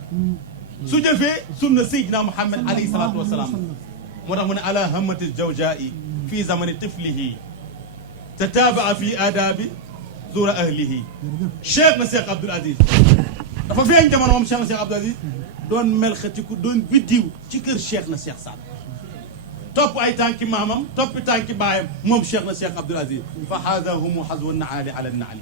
su jëfee sunna Seydina Muhammad alayhi salaatu wasalaam moo tax mu ne ala hammati zawjaa'i fi zamani tiflihi tataabaa fi aadaabi zura ahlihi Cheikh na Cheikh Abdoul Aziz dafa feeñ jamono moom Cheikh na Cheikh Abdoul Aziz doon melxatiku doon biddiw ci kër Cheikh na Cheikh Saad topp ay tànki maamam toppi tànki baayam moom Cheikh na Cheikh Abdoul Aziz fa haadahumu xazwa naali ala naali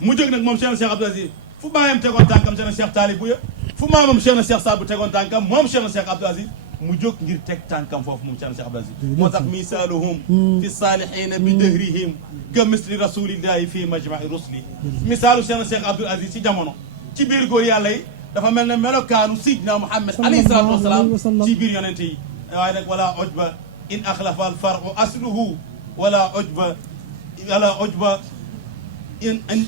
mu jóg nag moom Cheikh na Cheikh Abdoul Aziz fu baayam tegoon tànkam Cheikh na Cheikh Taalib Buya fu maamam Cheikh na Cheikh Saad bu tegoon tànkam moom Cheikh na Cheikh Abdoul Aziz mu jóg ngir teg tànkam foofu moom Cheikh na Cheikh Abdoul Aziz moo tax misaaluhum fi saalihiina bi dahrihim ka misli rasulillahi fi majma'i rusli misaalu Cheikh na Cheikh Abdoul Aziz ci jamono ci biir góor yàlla yi dafa mel ne melokaanu Seydina Muhammad alayhi salaatu wasalaam ci biir yonent yi waaye nag wala ujba in axlafa al faru asluhu wala ujba ala ojba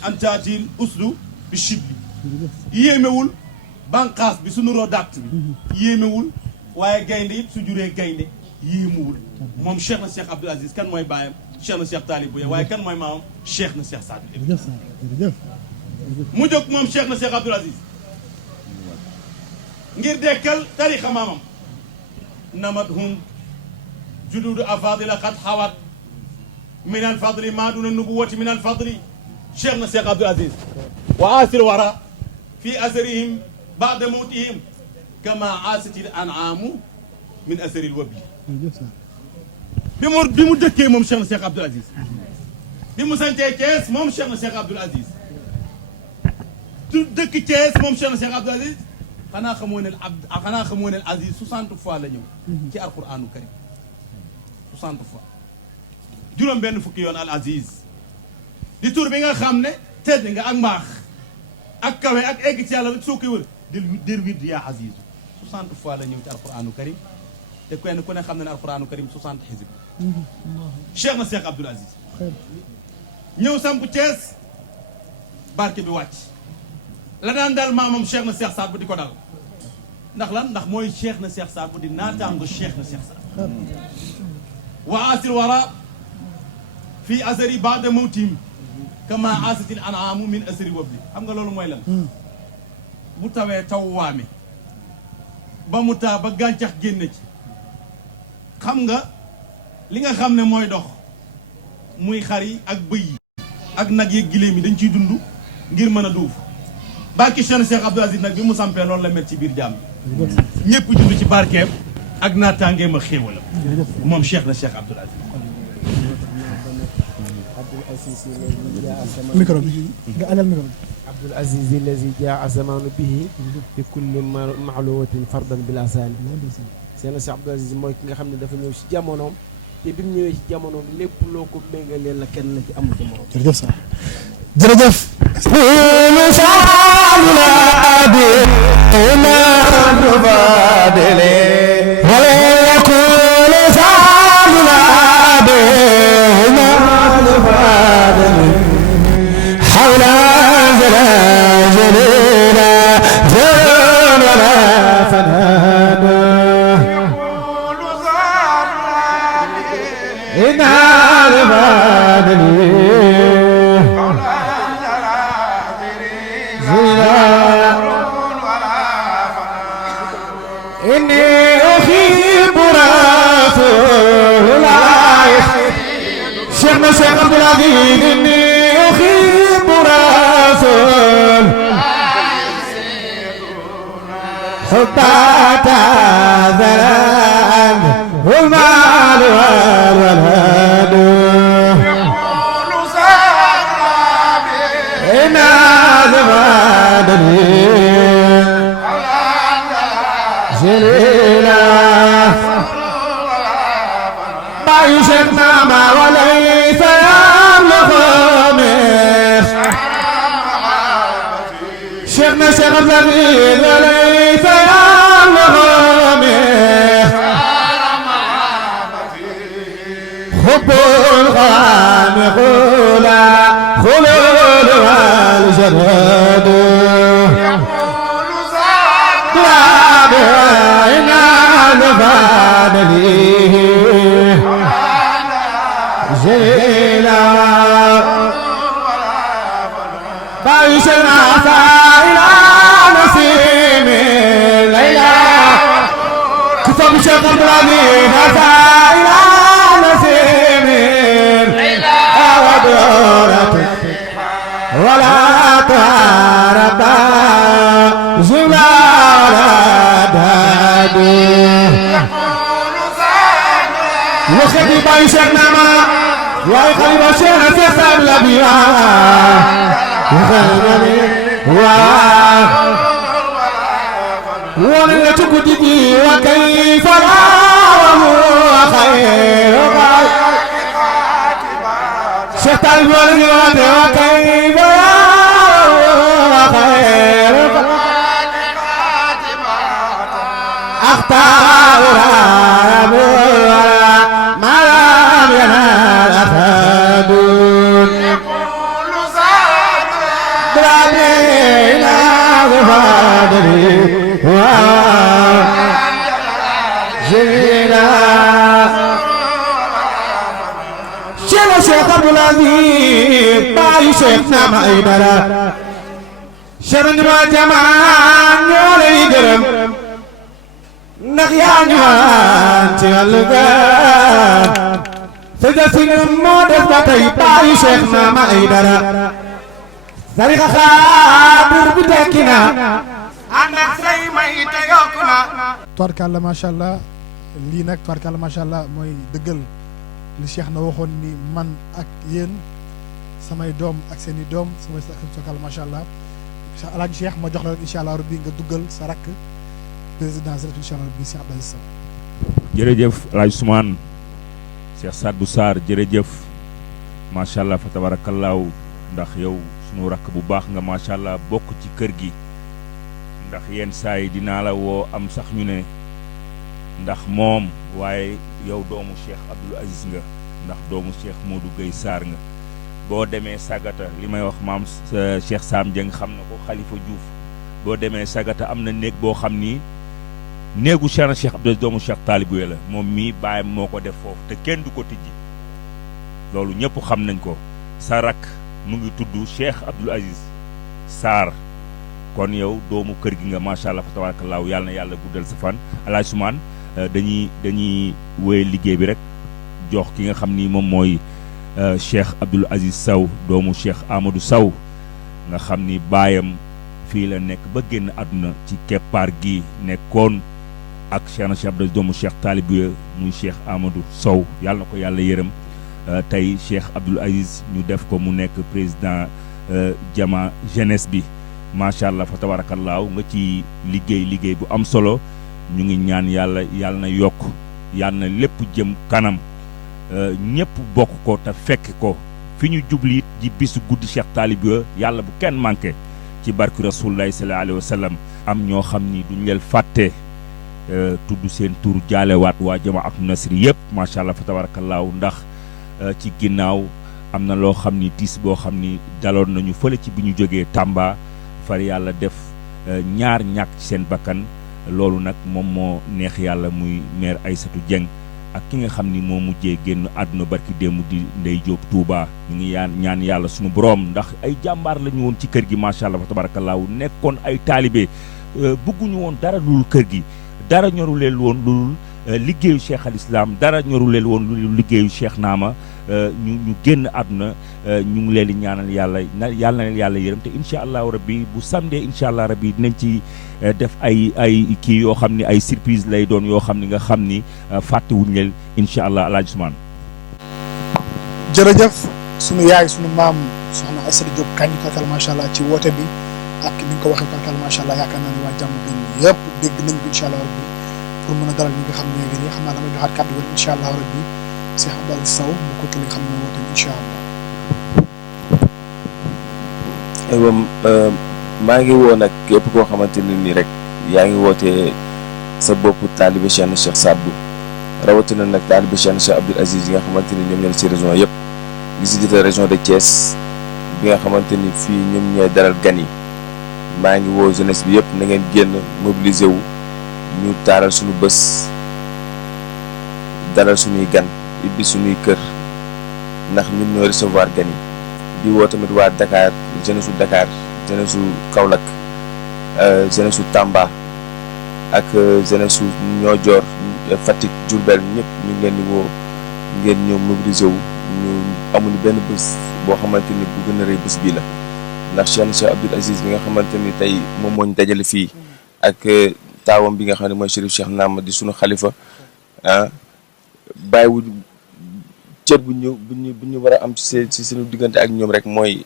an taatil usdu bi shibli yéemewul banqaas bi su nuroo dàtt bi yéemewul waaye gaynde it su juree gaynde yéemuwul moom Cheikh na Cheikh Abdoul Aziz kan mooy baayam Cheikh na Cheikh Talibou ya waaye kan mooy maamam Cheikh na Cheikh Sadou mu jóg moom Cheikh na Cheikh Abdoul Aziz ngir dekkal tarixa maamam namat hum jududu afadila qad xawat min alfadli ma duna nubuwati min alfadli Cheikh na Cheikh Abdoul Aziz wa asil wara fi asarihim bada mawtihim kama asatil an'amu min asaril wabli bi mu dëkkee moom Cheikh na Cheikh Abdoul Aziz bi mu santee Thiès moom Cheikh na Cheikh Abdoul Aziz tu dëkk Thiès moom Cheikh na Cheikh Abdoul Aziz xanaa xamoo ne Aziz 60 fois la ñëw ci alquranu karim 60 fois juróom benn fukki yoon al Aziz di tur bi nga xam ne tedd nga ak mbaax ak kawe ak egg ci yàlla soo koy wër dir wird yaa Aziz 60 fois la ñëw ci alquranu karim te kenn ku ne xam ne alquranu karim 60 xisib Cheikh na Cheikh Abdoul Aziz ñëw samp Thiès barke bi wàcc la daan dal maamam Cheikh na Cheikh Saad bu di ko dal ndax lan ndax mooy Cheikh na Cheikh Saad bu di naataango Cheikh na Cheikh Saad wa asil wara fii asari baada mawtim kama asatil an'amu min asari wabli xam nga loolu mooy lan bu tawee taw waame ba mu taa ba gàncax génne ci xam nga li nga xam ne mooy dox muy xar yi ak bëy yi ak nag yeeg giléem yi dañ ciy dund ngir mën a duuf barke Cheikh Cheikh Abdoul Aziz nag bi mu sampee loolu la mel ci biir jàmm bi ñëpp dund ci barkeem ak naataangeem ak xéewalam moom Cheikh na Cheikh Abdoul Aziz micro bi nga alal micro bi Abdoul Aziz allazi jaa zamanu bihi bi kulli maaluwatin fardan bila saani Cheikh na Cheikh Abdoul Aziz mooy ki nga xam ne dafa ñëw si jamonoom te bi mu ñëwee si jamonoom lépp loo ko méngaleel la kenn la ci amul ci morom. jërëjëf sax jërëjëf Cheikh Abdoul Aziz inni uhibbu rasul hubbata zaran wal mal wal walad yaqulu sahabi inna zamadani jalila bayu Cheikh nama walay Cheikh na Cheikh Abdoul Aziz وليس يعلم حب الغامق لا خلود والجراد يقول صاد لا بين الفانليه جيلا بايشنا إلى نسيم الليلة كتب الشيخ عبد العزيز إلى نسيم الليلة ودورة ولا تعرف زلال دادو يقول زاد وخدي بايشنا ما يا قلب الشيخ سيسر لبيا ولا تكدي وكيف لا وهو خير شفت الولد وكيف لا وهو خير اختار ما لم ينال أخذ وجينا شيخ عبد العزيز باي شيخنا ما يدرى شرن ما جمان يولي جرم نخيان جمان تيالغا سجسين مودس باتي باي شيخنا ما يدرى سريخ خابر بتاكنا عندك سي ما يتيوكنا tubarkalla macha allah lii nag tubarkalla macha allah mooy dëggal li Cheikh na waxoon ni man ak yéen samay doom ak seen i doom samay tubarkalla macha allah alaaji Cheikh ma jox la rek incha allah rabbi nga duggal sa rakk président sa incha allah rabbi Cheikh Abdou Aziz Sow. jërëjëf Alaaji Ousmane Cheikh Sadbou Sarr jërëjëf macha allah fa tabarakallaahu ndax yow sunu rakk bu baax nga macha allah bokk ci kër gi ndax yenn saa yi dinaa la woo am sax ñu ne ndax moom waaye yow doomu Cheikh Abdou Aziz nga ndax doomu Cheikh Modou Gueye Sarr nga boo demee Sagata li may wax maam Cheikh Sam Dieng xam na ko Khalifa Diouf boo demee Sagata am na néeg boo xam ni néegu Cheikh Abdou Aziz doomu Cheikh Talibou la moom mii baayam moo ko def foofu te kenn du ko tijji loolu ñëpp xam nañ ko sa rakk mu ngi tudd Cheikh Abdou Aziz Sarr kon yow doomu kër gi nga macha allah fa tabarakallahu yàlla na yàlla guddal sa fan Alaaji Ousmane dañuy wéy liggéey bi rek jox ki nga xam ni moom mooy Cheikh Abdou Aziz Sow doomu Cheikh Amadou Sow nga xam ni baayam fii la nekk ba génn àdduna ci keppaar gi nekkoon ak Cheikh Abdou Aziz doomu Cheikh Talibou muy Cheikh Amadou Sow yàlla na ko yàlla yërëm tey Cheikh Abdou Aziz ñu def ko mu nekk président jama jeunesse bi macha allah fa tabarakallahu nga ci liggéey bu am solo ñu ngi ñaan yàlla na yokk yàlla na lépp jëm kanam ñëpp bokk ko te fekk ko fi ñu jubli it ji bisu guddi Cheikh Talibou yàlla bu kenn manqué ci barki rasulullahi sallallahu alayhi wa sallam am ñoo xam ni duñ leen fàtte tudd seen tur jaalewaat waa jamaatu nasri yëpp macha allah fa tabarakallahu ndax ci ginnaaw am na loo xam ni tiis boo xam ni daloon nañu fële ci bi ñu jógee Tamba far yàlla def ñaar ñàkk ci seen bakkan loolu nag moom moo neex yàlla muy maire Aïssatou Dieng ak ki nga xam ni moo mujjee génn àdduna barki démb di Ndey Jóob Touba ñu ngi ñaan yàlla suñu borom ndax ay jàmbaar la ñu woon ci kër gi macha allah fa tabarakallahu nekkoon ay taalibe bëgguñu woon dara lul kër gi dara ñoru leen woon lul liggéeyu cheikh al islam dara ñoru leen woon lu liggéeyu cheikh naama ñu génn àdduna ñu ngi leen di ñaanal yàlla na leen yàlla yërëm te incha allahu rabbi bu samedi incha allah rabbi dinañ ci def ay kii yoo xam ni ay surprise lay doon yoo xam ni nga xam ni fàttewuñ leen incha allah Alaaji Ousmane. jërëjëf sunu yaay sunu maam soxna Aïssatou Diop kañ kakal macha allah ci woote bi ak ni nga ko waxee kakal macha allah yaakaar naa ne waa jàmm gën yëpp dégg nañ ko incha allah rabbi pour mën a dalal ñi nga xam ne nii xam naa dama joxaat kàddu gi incha allah rabbi Cheikh Abdou Aziz Sow bu ko li nga xam ne woote incha allah. maa ngi woo nag képp koo xamante ne nii rek yaa ngi wootee sa bopp taalibe Cheikh Sadbou rawatina nag taalibe Cheikh Abdou Aziz yi nga xamante ni ñoom ñoo ci région yëpp li si jiite région de Thiès bi nga xamante ni fii ñoom ñooy dalal gan yi maa ngi woo jeunesse bi yëpp na ngeen génn mobiliser wu ñu taaral suñu bés dalal suñuy gan ibbi suñuy kër ndax ñun ñoo recevoir gan yi di woo tamit waa Dakar jeunesse su Dakar jeunesse su Kaolack jeunesse su Tamba ak jeunesse su Niodior Fatick Diourbel ñëpp ñu ngi leen di woo ngeen ñëw mobiliser wu ñu amuñu benn bés boo xamante ni bu gën a rëy bés bii la ndax Cheikh Abdou Aziz bi nga xamante ni tey moom moo ñu dajale fii ak taawam bi nga xam ne mooy Chérif Cheikh Naama di sunu xalifa bàyyiwu cër bu ñu war a am ci suñu diggante ak ñoom rek mooy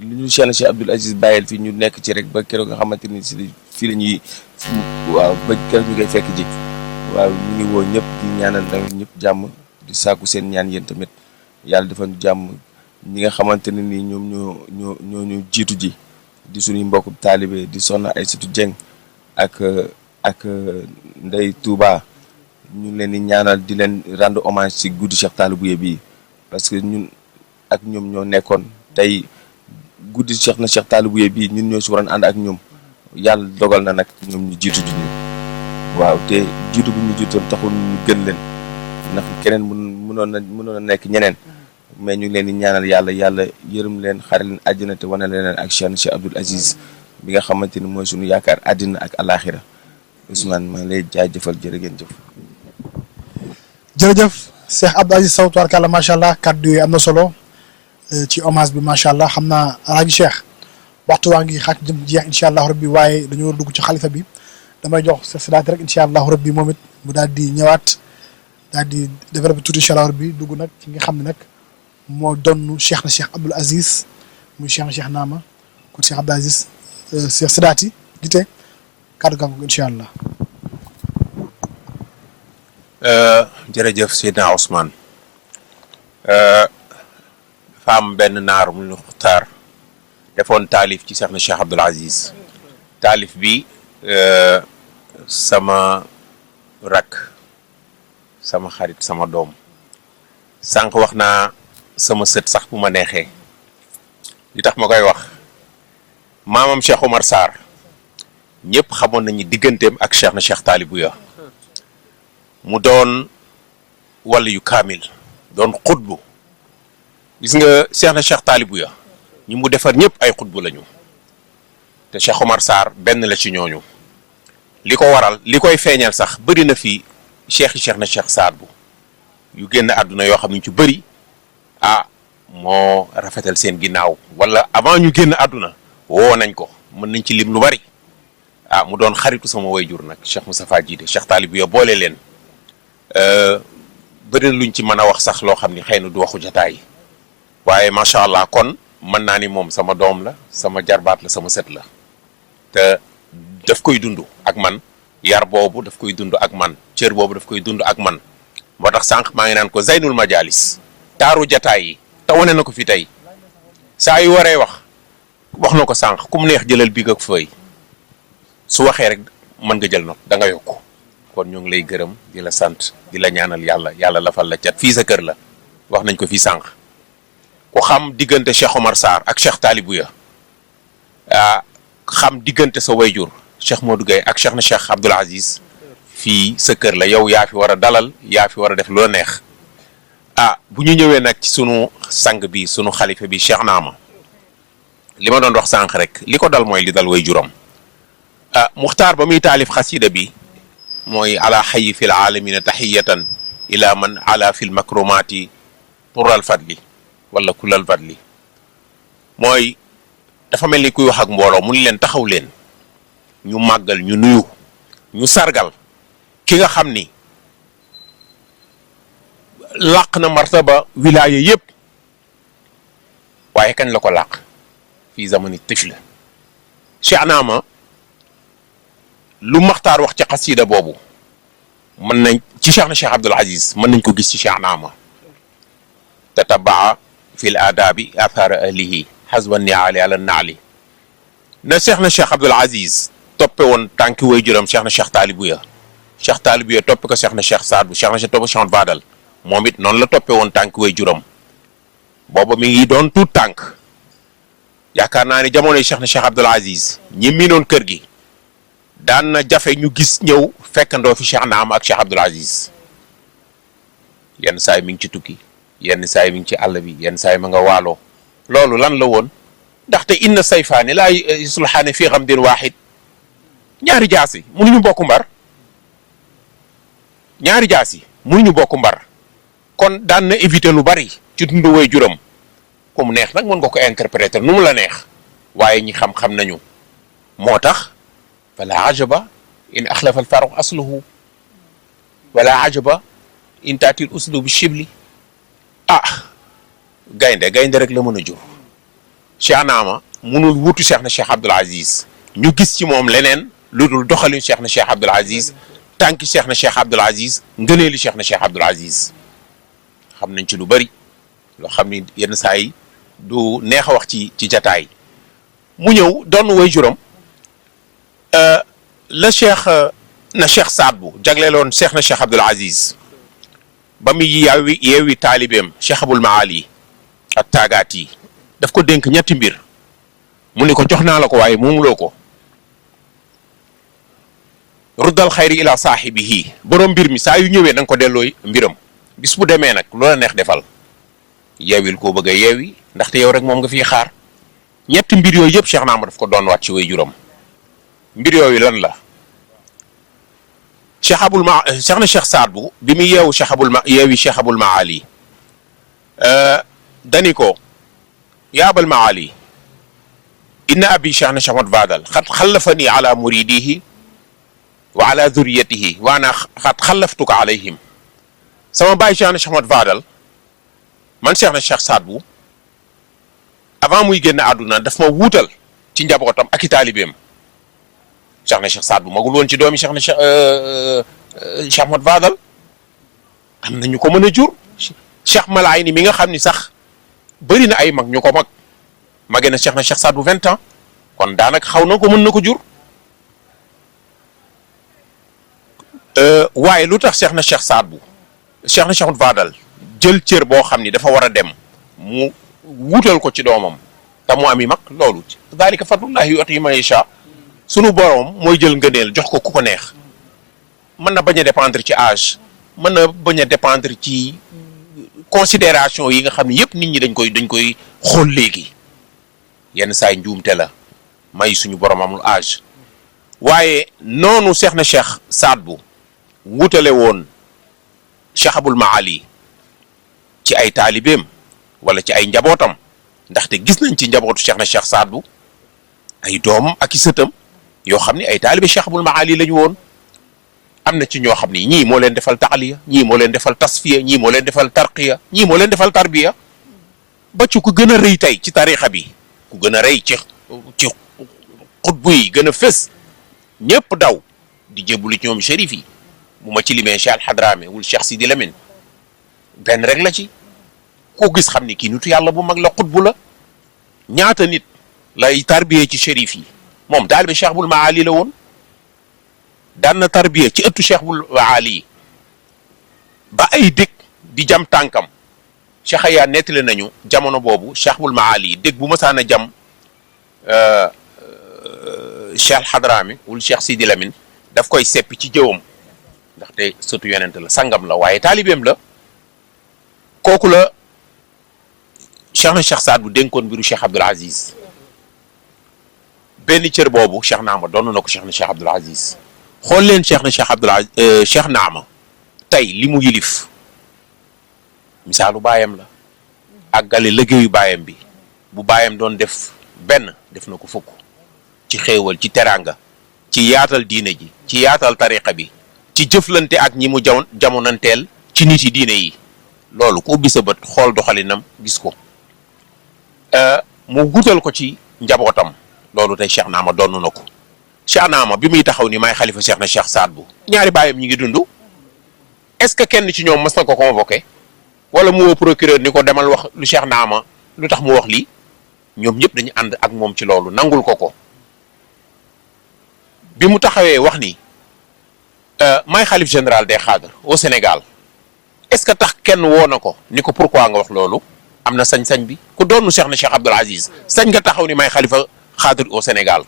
li ñu Cheikh Abdou Aziz bàyyil fii ñu nekk ci rek ba keroog nga xamante ni si fii la ñuy waaw ba keroog ñu koy fekk ji waaw ñu ngi woo ñëpp di ñaanal tamit ñëpp jàmm di sàkku seen ñaan yéen tamit yàlla defal ñu jàmm ñi nga xamante ne ni ñoom ñoo ñu jiitu ji di suñuy mbokku taalibe di soxna Aïssatou Dieng ak Ndey Touba ñu leen di ñaanal di leen rendre hommage ci guddi Cheikh Talibou bii parce que ñun ak ñoom ñoo nekkoon tey guddi Cheikh Talibou bii ñun ñoo si waroon ànd ak ñoom yàlla dogal na nag ñoom ñu jiitu ñu waaw te jiitu bu ñu jiitoon taxul ñu gën leen ndax keneen mënoon a nekk ñeneen mais ñu ngi leen di ñaanal yàlla yërëm leen xare leen àjjana te wane leen ak Cheikh Abdoul Aziz bi nga xamante ni mooy suñu yaakaar àddina ak alaxira Ousmane maa ngi lay jaajëfal jërë ngeen jëf. jërëjëf Cheikh Abdoul Aziz Sow tubaarkàlla macha allah kàddu yi am na solo ci hommage bi macha allah xam naa alaaji Cheikh waxtu waa ngi xaaj jëm jeex incha allah rabbi waaye dañoo dugg ci xalifa bi damay jox Cheikh Sidaati rek incha allah rabbi moom it mu daal di ñëwaat daal di développé tuuti incha allah rabbi dugg nag ci nga xam ne nag moo doon Cheikh na Cheikh Abdoul Aziz muy Cheikh na Cheikh Naama kon Cheikh Abdoul Aziz Cheikh Sidaati gite kàddu gàncax incha allah. jërëjëf Seydina Ousmane dafa am benn naar mu ñu Muxtaar defoon taalif ci Cheikh na Cheikh Abdoul Aziz taalif bi sama rakk sama xarit sama doom sànq wax naa sama sët sax bu ma neexee li tax ma koy wax maamam Cheikh Omar Sarr ñëpp xamoon nañu digganteem ak Cheikh na Cheikh Talibou Ya mu doon wàll yu kaamil doon xutbu gis nga Cheikh na Cheikh Talibou Ya ñi mu defar ñëpp ay xutbu lañu te Cheikh Omar Sarr benn la ci ñooñu li ko waral li koy feeñal sax bëri na fi Cheikh na Cheikh Saad bu yu génn àdduna yoo xam ne ci bëri moo rafetal seen ginnaaw wala avant ñu génn àdduna woo nañ ko mën nañ ci lim lu bari mu doon xaritu sama wayjur nag Cheikh Moustapha jiite Cheikh Talibou Ya boole leen bëri na luñ ci mën a wax sax loo xam ni xëy na du waxu jataay waaye macha allah kon mën naa ni moom sama doom la sama jarbaat la sama sët la te daf koy dund ak man yar boobu daf koy dund ak man cër boobu daf koy dund ak man moo tax sànq maa ngi naan ko Zaynul Majalis taaru jataay yi te wane na ko fi tey saa yu waree wax na ko sànq ku mu neex jëlal biig ak fëy su waxee rek mën nga jël note da nga yokku kon ñu ngi lay gërëm di la sant di la ñaanal yàlla lafal la cat fii sa kër la wax nañ ko fii sànq ku xam diggante Cheikh Omar Sarr ak Cheikh Talibou Ya xam diggante sa wayjur Cheikh Modou Gueye ak Cheikh na Cheikh Abdoul Aziz fii sa kër la yow yaa fi war a dalal yaa fi war a def loo neex bu ñu ñëwee nag ci sunu sang bi sunu xalifa bi Cheikh Naama li ma doon wax sànq rek li ko dal mooy li dal wayjuram Muxtaar ba muy taalif xasida bi mooy ala xayi fil aalamina taxiyatan ila man ala fil makrumaati tural fadli wala kulal fadli mooy dafa mel ni kuy wax ak mbooloo mu ni leen taxaw leen ñu màggal ñu nuyu ñu sargal ki nga xam ni làq na martaba wilaaya yëpp waaye kañ la ko làq fii zamani tifl Cheikh Naama lu Maxtaar wax ci xasida boobu mën nañ ci Cheikh na Cheikh Abdoul Aziz mën nañ ko gis ci Cheikh Naama tatabaa fi l aadaabi athara ahlihi xasba niaali ala naali na Cheikh na Cheikh Abdoul Aziz toppe woon tànki way juram Cheikh na Cheikh Talibou Ya Cheikh Talibou Ya toppe ko Cheikh na Cheikh Saad bu Cheikh na Cheikh toppe Cheikh Badal moom it noonu la toppe woon tànki way juram booba mi ngi doon tuut tànk yaakaar naa ne jamonoy Cheikh na Cheikh Abdoul Aziz ñi miinoon kër gi daan na jafe ñu gis ñëw fekkandoo fi Cheikh Naama ak Cheikh Abdoul Aziz yenn saa yi mi ngi ci tukki yenn saa yi mi ngi ci àll bi yenn saa yi ma nga waaloo loolu lan la woon ndaxte inna sayfaani laa yuslahaani fii xamdin waaxid ñaari jaasi mënuñu bokk mbar ñaari jaasi mënuñu bokk mbar kon daan na éviter lu bari ci dundu way juram ku mu neex nag mën nga ko interpréter nu mu la neex waaye ñi xam-xam nañu moo tax fala ajaba in axlafa al faruq asluhu wala ajaba in taatil uslu bi shibli gaynde rek la mën a jur Cheikh Naama munul wutu Cheikh na Cheikh Abdoul Aziz ñu gis ci moom leneen lu dul doxalin Cheikh na Cheikh Abdoul Aziz tànki Cheikh na Cheikh Abdoul Aziz ngëneeli Cheikh na Cheikh Abdoul Aziz xam nañ ci lu bari loo xam ni yenn saa yi du neex a wax ci jataay mu ñëw doon way juram la Cheikh na Cheikh Saad bu jagleeloon Cheikh na Cheikh Abdoul Aziz ba muy yeewi taalibeem Cheikh Abul Maali ak taagaat yi daf ko dénk ñetti mbir mu ni ko jox naa la ko waaye moomuloo ko ruddal xayri ila saaxibihi borom mbir mi saa yu ñëwee na nga ko delloo mbiram bis bu demee nag loola neex defal yeewil koo bëgg a yeewi ndaxte yow rek moom nga fiy xaar ñetti mbir yooyu yëpp Cheikh Naama daf ko doon waat ci way juram mbir yooyu lan la Cheikh na Cheikh Saad bu bi mu yeewu yeewi Cheikh Abul Maali dani ko yaa Abal Maali inna abi Cheikh na Cheikh Mat Fadal xat xallafani ala muridihi wa ala zuriyatihi wa ana xat xallaftuka alayhim sama baay Cheikh na Cheikh Mat Fadal man Cheikh na Cheikh Saad bu avant muy génn àdduna daf ma wuutal ci njabootam ak i taalibeem Cheikh na Cheikh Saad bu magul woon ci doomi Cheikh na Cheikh Mat Fadal am na ñu ko mën a jur Cheikh Malayni mi nga xam ni sax bëri na ay mag ñu ko mage na Cheikh na Cheikh Saad bu 20 ans kon daanaka xaw na ko mën na ko jur waaye lu tax Cheikh na Cheikh Saad bu Cheikh na Cheikh Mat Fadal jël cër boo xam ni dafa war a dem mu wuutal ko ci doomam te mu ami mag loolu dalika fadlullahi yu'tihi man yasha sunu borom mooy jël ngëneel jox ko ku ko neex mën na bañ a dépendre ci âge mën na bañ a dépendre ci considération yi nga xam ne yëpp nit ñi dañ koy xool léegi yenn saay njuumte la may suñu borom amul âge waaye noonu Cheikh na Cheikh Saad bu wutale woon Cheikh Abul Maali ci ay taalibeem wala ci ay njabootam ndaxte gis nañ ci njabootu Cheikh na Cheikh Saad bu ay doom ak i sëtam yoo xam ne ay taalibe Cheikh Abul Maali lañu woon am na ci ñoo xam ni ñii moo leen defal taaliya ñii moo leen defal tasfiya ñii moo leen defal tarqiya ñii moo leen defal tarbiya ba ci ku gën a rëy tey ci tarixa bi ku gën a rëy ci xutbu yi gën a fës ñëpp daw di jébbalu ci ñoom shérif yi bu ma ci limee Cheikh Alhadrami wul Cheikh Sidi Lamine benn rek la ci koo gis xam ni kii nitu yàlla bu mag la xutbu la ñaata nit lay tarbiyee ci shérif yi moom taalibe Cheikh Abul Maali la woon daan na tarbiyee ci ëttu Cheikh Abul Maali ba ay dëkk di jam tànkam Cheikh Aya nettali nañu jamono boobu Cheikh Abul Maali dëkk bu masaan a jam Cheikh Alhadrami wul Cheikh Sidi Lamine daf koy seppi ci jëwam ndaxte sëtu yonent la sangam la waaye taalibeem la kooku la Cheikh na Cheikh Saad bu dénkoon mbiru Cheikh Abdoul Aziz benn cër boobu Cheikh Naama doon na ko Cheikh na Cheikh Abdoul Aziz xool leen Cheikh na Cheikh Abdoul Aziz Cheikh Naama tey li mu yilif misaalu baayam la àggale liggéeyu baayam bi bu baayam doon def benn def na ko fukk ci xéewal ci teraanga ci yaatal diine ji ci yaatal tariqa bi ci jëflante ak ñi mu jamonanteel ci nit yi diine yi loolu ku ubbi sa bët xool doxalinam gis ko mu guutal ko ci njabootam loolu tey Cheikh Naama donn na ko Cheikh Naama bi muy taxaw ni may xalifa Cheikh na Cheikh Saad bu ñaari baayam ñi ngi dund est-ce que kenn ci ñoom mas na ko convoqué wala mu woo procureur ni ko demal wax lu Cheikh Naama lu tax mu wax lii ñoom ñëpp dañu ànd ak moom ci loolu nangul ko bi mu taxawee wax ni may xalif général des Khadres au Sénégal est-ce que tax kenn woo na ko ni ko pourquoi nga wax loolu am na sañ-sañ bi ku doonu Cheikh na Cheikh Abdoul Aziz sañ nga taxaw ni may xalifa Khadre au Sénégal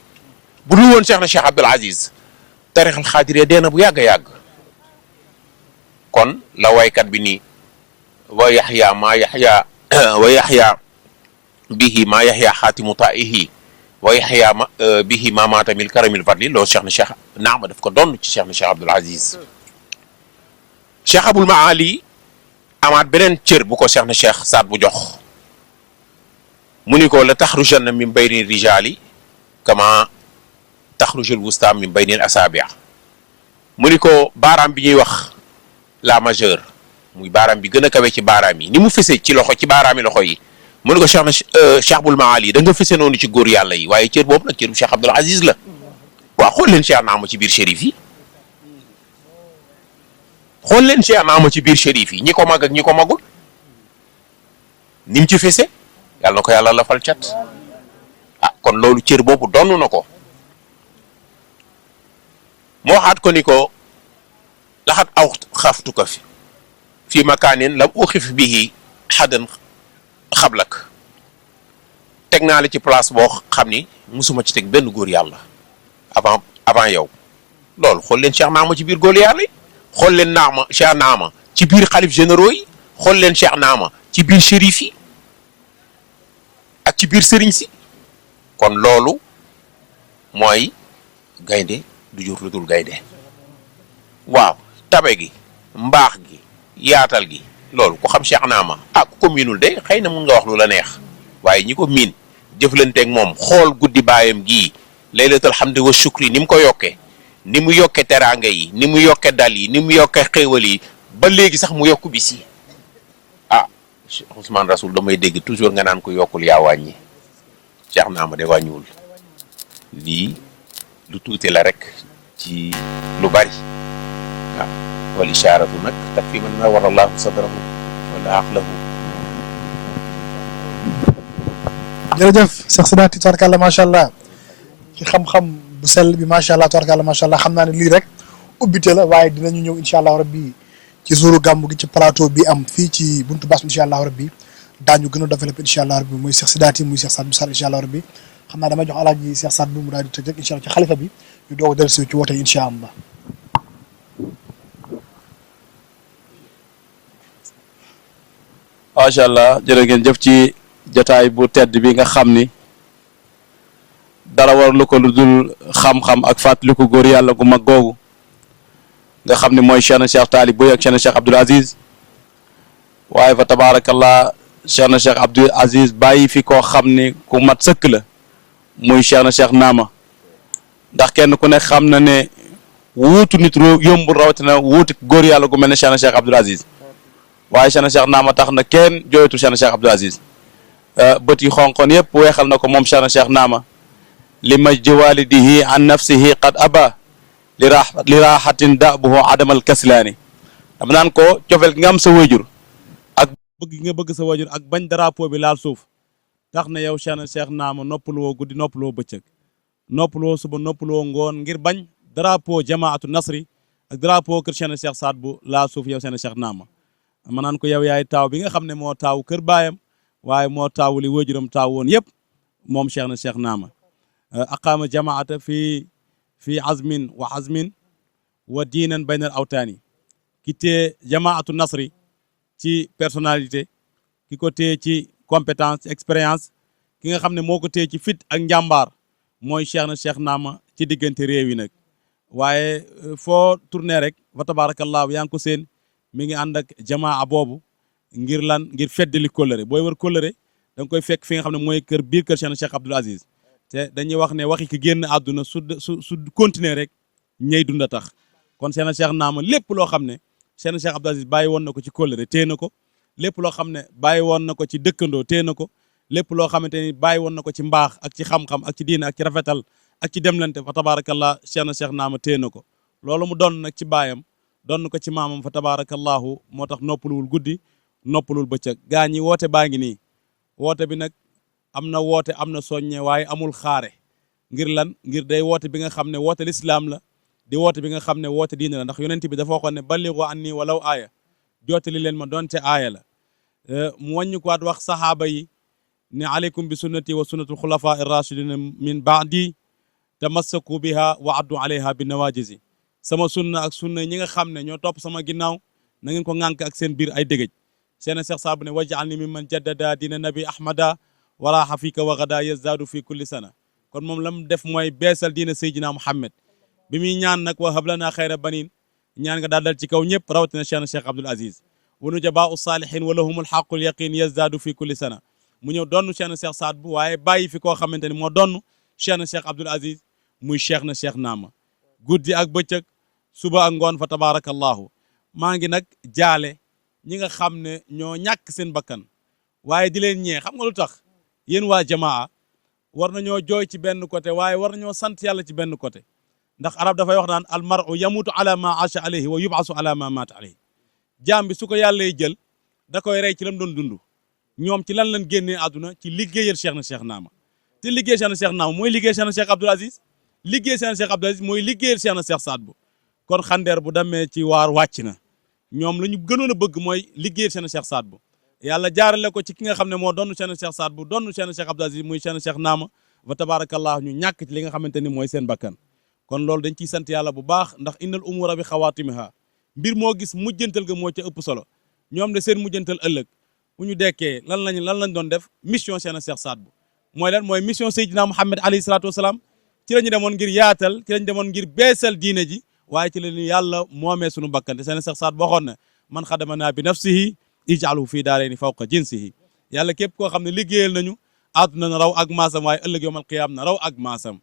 bu dul woon Cheikh na Cheikh Abdoul Aziz tarixal Khadre dee na bu yàgg a yàgg kon la waykat bi nii wa yaxya maa yaxya wa yaxya bihi maa yaxya xaatimu taihi wa yaxya bihi maa maata mil karamil fadli loolu Cheikh na Cheikh Naama daf ko doon ci Cheikh na Cheikh Abdoul Aziz Cheikh Abul Maali amaat beneen cër bu ko Cheikh na Cheikh Saad bu jox mu ni ko la taxrujanna min bayni rijaali kama taxrujul wusta min bayni asaabi mu ni ko baaraam bi ñuy wax la majeure muy baaraam bi gën a kawe ci baaraam yi ni mu fese ci loxo ci baaraami loxo yi mu ni ko Cheikh Abul Maali da nga fese noonu ci góor yàlla yi waaye cër boobu nag cër bu Cheikh Abdoul Aziz la waaw xool leen Cheikh Naama ci biir shérif yi xool leen Cheikh Naama ci biir shérif yi ñi ko mag ak ñi ko magul ni mu ci fese yàlla na ko yàlla la fal cat ah kon loolu cër boobu donn na ko moo waxaat ko ni ko laxat aw xaftu ko fi makaanin lam uxif bihi xadan xablak teg naa la ci place boo xam ni musuma ci teg benn góor yàlla avant yow loolu xool leen Cheikh Naama ci biir góolu yàlla yi xool leen Cheikh Naama ci biir xalif généraux yi xool leen Cheikh Naama ci biir shérif yi ak ci biir sëriñ si kon loolu mooy gaynde du jur lu dul gaynde waaw tabe gi mbaax gi yaatal gi loolu ku xam Cheikh Naama ku ko miinul de xëy na mun nga wax lu la neex waaye ñi ko miin jëflanteeg moom xool guddi baayam gii laylatul hamdi wa shukri ni mu ko yokkee ni mu yokkee teraanga yi ni mu yokkee dal yi ni mu yokkee xéewal yi ba léegi sax mu yokku bis yi Cheikh Ousmane Rasoul damay dégg toujours nga naan ko yokkul yaa wàññi Cheikh Naama de wàññiwul lii lu tuuti la rek ci lu bari waaw wal ishaaratu nag takfi man nawwara Allahu sadrahu wala aqlahu. jërëjëf Cheikh Sidaati tabarkàlla macha allah ci xam-xam bu sell bi macha allah tabarkàlla macha allah xam naa ne lii rek ubbite la waaye dinañu ñëw incha allah rabbi ci suuru gàmmu gi ci plateau bi am fii ci buntu baas incha allah rabbi daañu gën a développé incha allah rabbi muy Cheikh Sidaati muy Cheikh Saad bu Sarr incha allah rabbi xam naa damay jox alaaji Cheikh Saad bu mu daal di tëj rek incha allah ci xalifa bi ñu doog a dellusi ci woote incha allah. macha allah jërë ngeen jëf ci jotaay bu tedd bi nga xam ni dara war lu ko lu dul xam-xam ak fàttaliku góor yàlla gu mag googu nga xam ne mooy Cheikh na Cheikh Taalib Boye ak Cheikh na Cheikh Abdoul Aziz waaye fa tabaarakallah Cheikh na Cheikh Abdoul Aziz bàyyi fi koo xam ne ku mat sëkk la muy Cheikh na Cheikh Naama ndax kenn ku ne xam na ne wuutu nit yombul rawatina wuutu góor yàlla gu mel ne Cheikh na Cheikh Abdoul Aziz waaye Cheikh na Cheikh Naama tax na kenn jooytu Cheikh na Cheikh Abdoul Aziz bët yi xonqoon yëpp weexal na ko moom Cheikh na Cheikh Naama li majdi walidihi an nafsihi qad aba li raaxatin dabuhu adamal kaslaani dama naan ko cofeel gi nga am sa wajur ak bëgg nga bëgg sa wajur ak bañ drapeau bi laal suuf tax na yow Cheikh na Cheikh Naama noppaluwoo guddi noppaluwoo bëccëg noppaluwoo suba noppaluwoo ngoon ngir bañ drapeau jamaatu nasri ak drapeau kër Cheikh na Cheikh Saad bu laal suuf yow Cheikh na Cheikh Naama ma naan ko yow yaay taaw bi nga xam ne moo taaw kër baayam waaye moo taawu li wajuram taaw woon yëpp moom Cheikh na Cheikh Naama aqaama jamaata fi azmin wa azmin wa diinan bayna al awtaani ki tee jamaatu nasri ci personnalité ki ko tee ci compétence expérience ki nga xam ne moo ko tee ci fit ak njàmbaar mooy Cheikh na Cheikh Naama ci diggante réew yi nag waaye foo tourné rek fa tabarakallahu yaa ngi ko seen mi ngi ànd ak jamaa boobu ngir lan ngir feddali kóllëre booy wër kóllëre da nga koy fekk fi nga xam ne mooy kër biir kër Cheikh na Cheikh Abdoul Aziz te dañuy wax ne waxi ki génn àdduna su continuer rek ñey dunda tax kon Cheikh na Cheikh Naama lépp loo xam ne Cheikh na Cheikh Abdoul Aziz bàyyi woon na ko ci kóllëre téye na ko lépp loo xam ne bàyyi woon na ko ci dëkkandoo téye na ko lépp loo xamante ni bàyyi woon na ko ci mbaax ak ci xam-xam ak ci diine ak ci rafetal ak ci demlante fa tabarakallah Cheikh na Cheikh Naama téye na ko loolu mu doon nag ci baayam doon ko ci maamam fa tabarakallahu moo tax noppaluwul guddi noppaluwul bëccëg gaa ñi woote baa ngi nii woote bi nag am na woote am na soññe waaye amul xaare ngir lan ngir day woote bi nga xam ne woote lislaam la di woote bi nga xam ne woote diine la ndax yonent bi dafa waxoon ne balligu anni walaw aaya jootali leen ma doonte aaya la mu wàññi ko waat wax saxaaba yi ne aleykum bi sunnati wa sunnatul xulafa irrachidina min baadi tamassaku biha wa addu alayha bi nawajisi sama sunna ak sunna ñi nga xam ne ñoo topp sama ginnaaw na ngeen ko ŋànk ak seen biir ay dëgëj seen Cheikh Saad bu ne waj'alni mimman jaddada dina nabi ahmada waraaxa fika wa gada yazdaadu fi kulli sana kon moom la mu def mooy beesal diina Seydina Muhammad bi muy ñaan nag wa hablana xayra banin ñaan nga daal dal ci kaw ñëpp rawatina Cheikh na Cheikh Abdoul Aziz wa nujabaa saalihin wa lahumul xaqul yaqin yazdaadu fi kulli sana mu ñëw donn Cheikh na Cheikh Saad bu waaye bàyyi fi koo xamante ni moo donn Cheikh na Cheikh Abdoul Aziz muy Cheikh na Cheikh Naama guddi ak bëccëg suba ak ngoon fa tabarakallahu maa ngi nag jaale ñi nga xam ne ñoo ñàkk seen bakkan waaye di leen ñee xam nga lu tax yéen waa jamaa war nañoo jooy ci benn côté waaye war nañoo sant yàlla ci benn côté ndax arab dafay wax naan al mar'u yamutu ala ma aasha alayhi wa yubasu ala ma maata alayhi jaam bi su ko yàllay jël da koy rey ci lam doon dund ñoom ci lan lañ génnee àdduna ci liggéeyal Cheikh na Cheikh Naama te liggéey Cheikh na Cheikh Naama mooy liggéey Cheikh na Cheikh Abdoul Aziz liggéey Cheikh na Cheikh Abdoul Aziz mooy liggéeyal Cheikh na Cheikh Saad bu kon xandeer bu demee ci waar wàcc na ñoom la ñu gënoon a bëgg mooy liggéeyal Cheikh na Cheikh Saad bu yàlla jaarale ko ci ki nga xam ne moo doon Cheikh na Cheikh Saad bu doon Cheikh na Cheikh Abdoul Aziz muy Cheikh na Cheikh Naama wa tabarakallah ñu ñàkk ci li nga xamante ni mooy seen bakkan kon loolu dañ ciy sant yàlla bu baax ndax innal umura bi xawaatimiha mbir moo gis mujjantal ga moo ca ëpp solo ñoom de seen mujjantal ëllëg bu ñu dekkee lan lañ doon def mission Cheikhna Cheikh Saad Bou mooy lan mooy mission Seydina Muhammad alayhi salaatu wasalaam ci la ñu demoon ngir yaatal ci la ñu demoon ngir beesal diine ji waaye ci la ñu yàlla moomee suñu bakkante Cheikhna Cheikh Saad Bou waxoon na man xadamana bi nafsihi ij'alhu fii daarayni fawqa jinsihi yàlla képp koo xam ne liggéeyal nañu àdduna na raw ak maasam waaye ëllëg yawmal qiyaam na raw ak maasam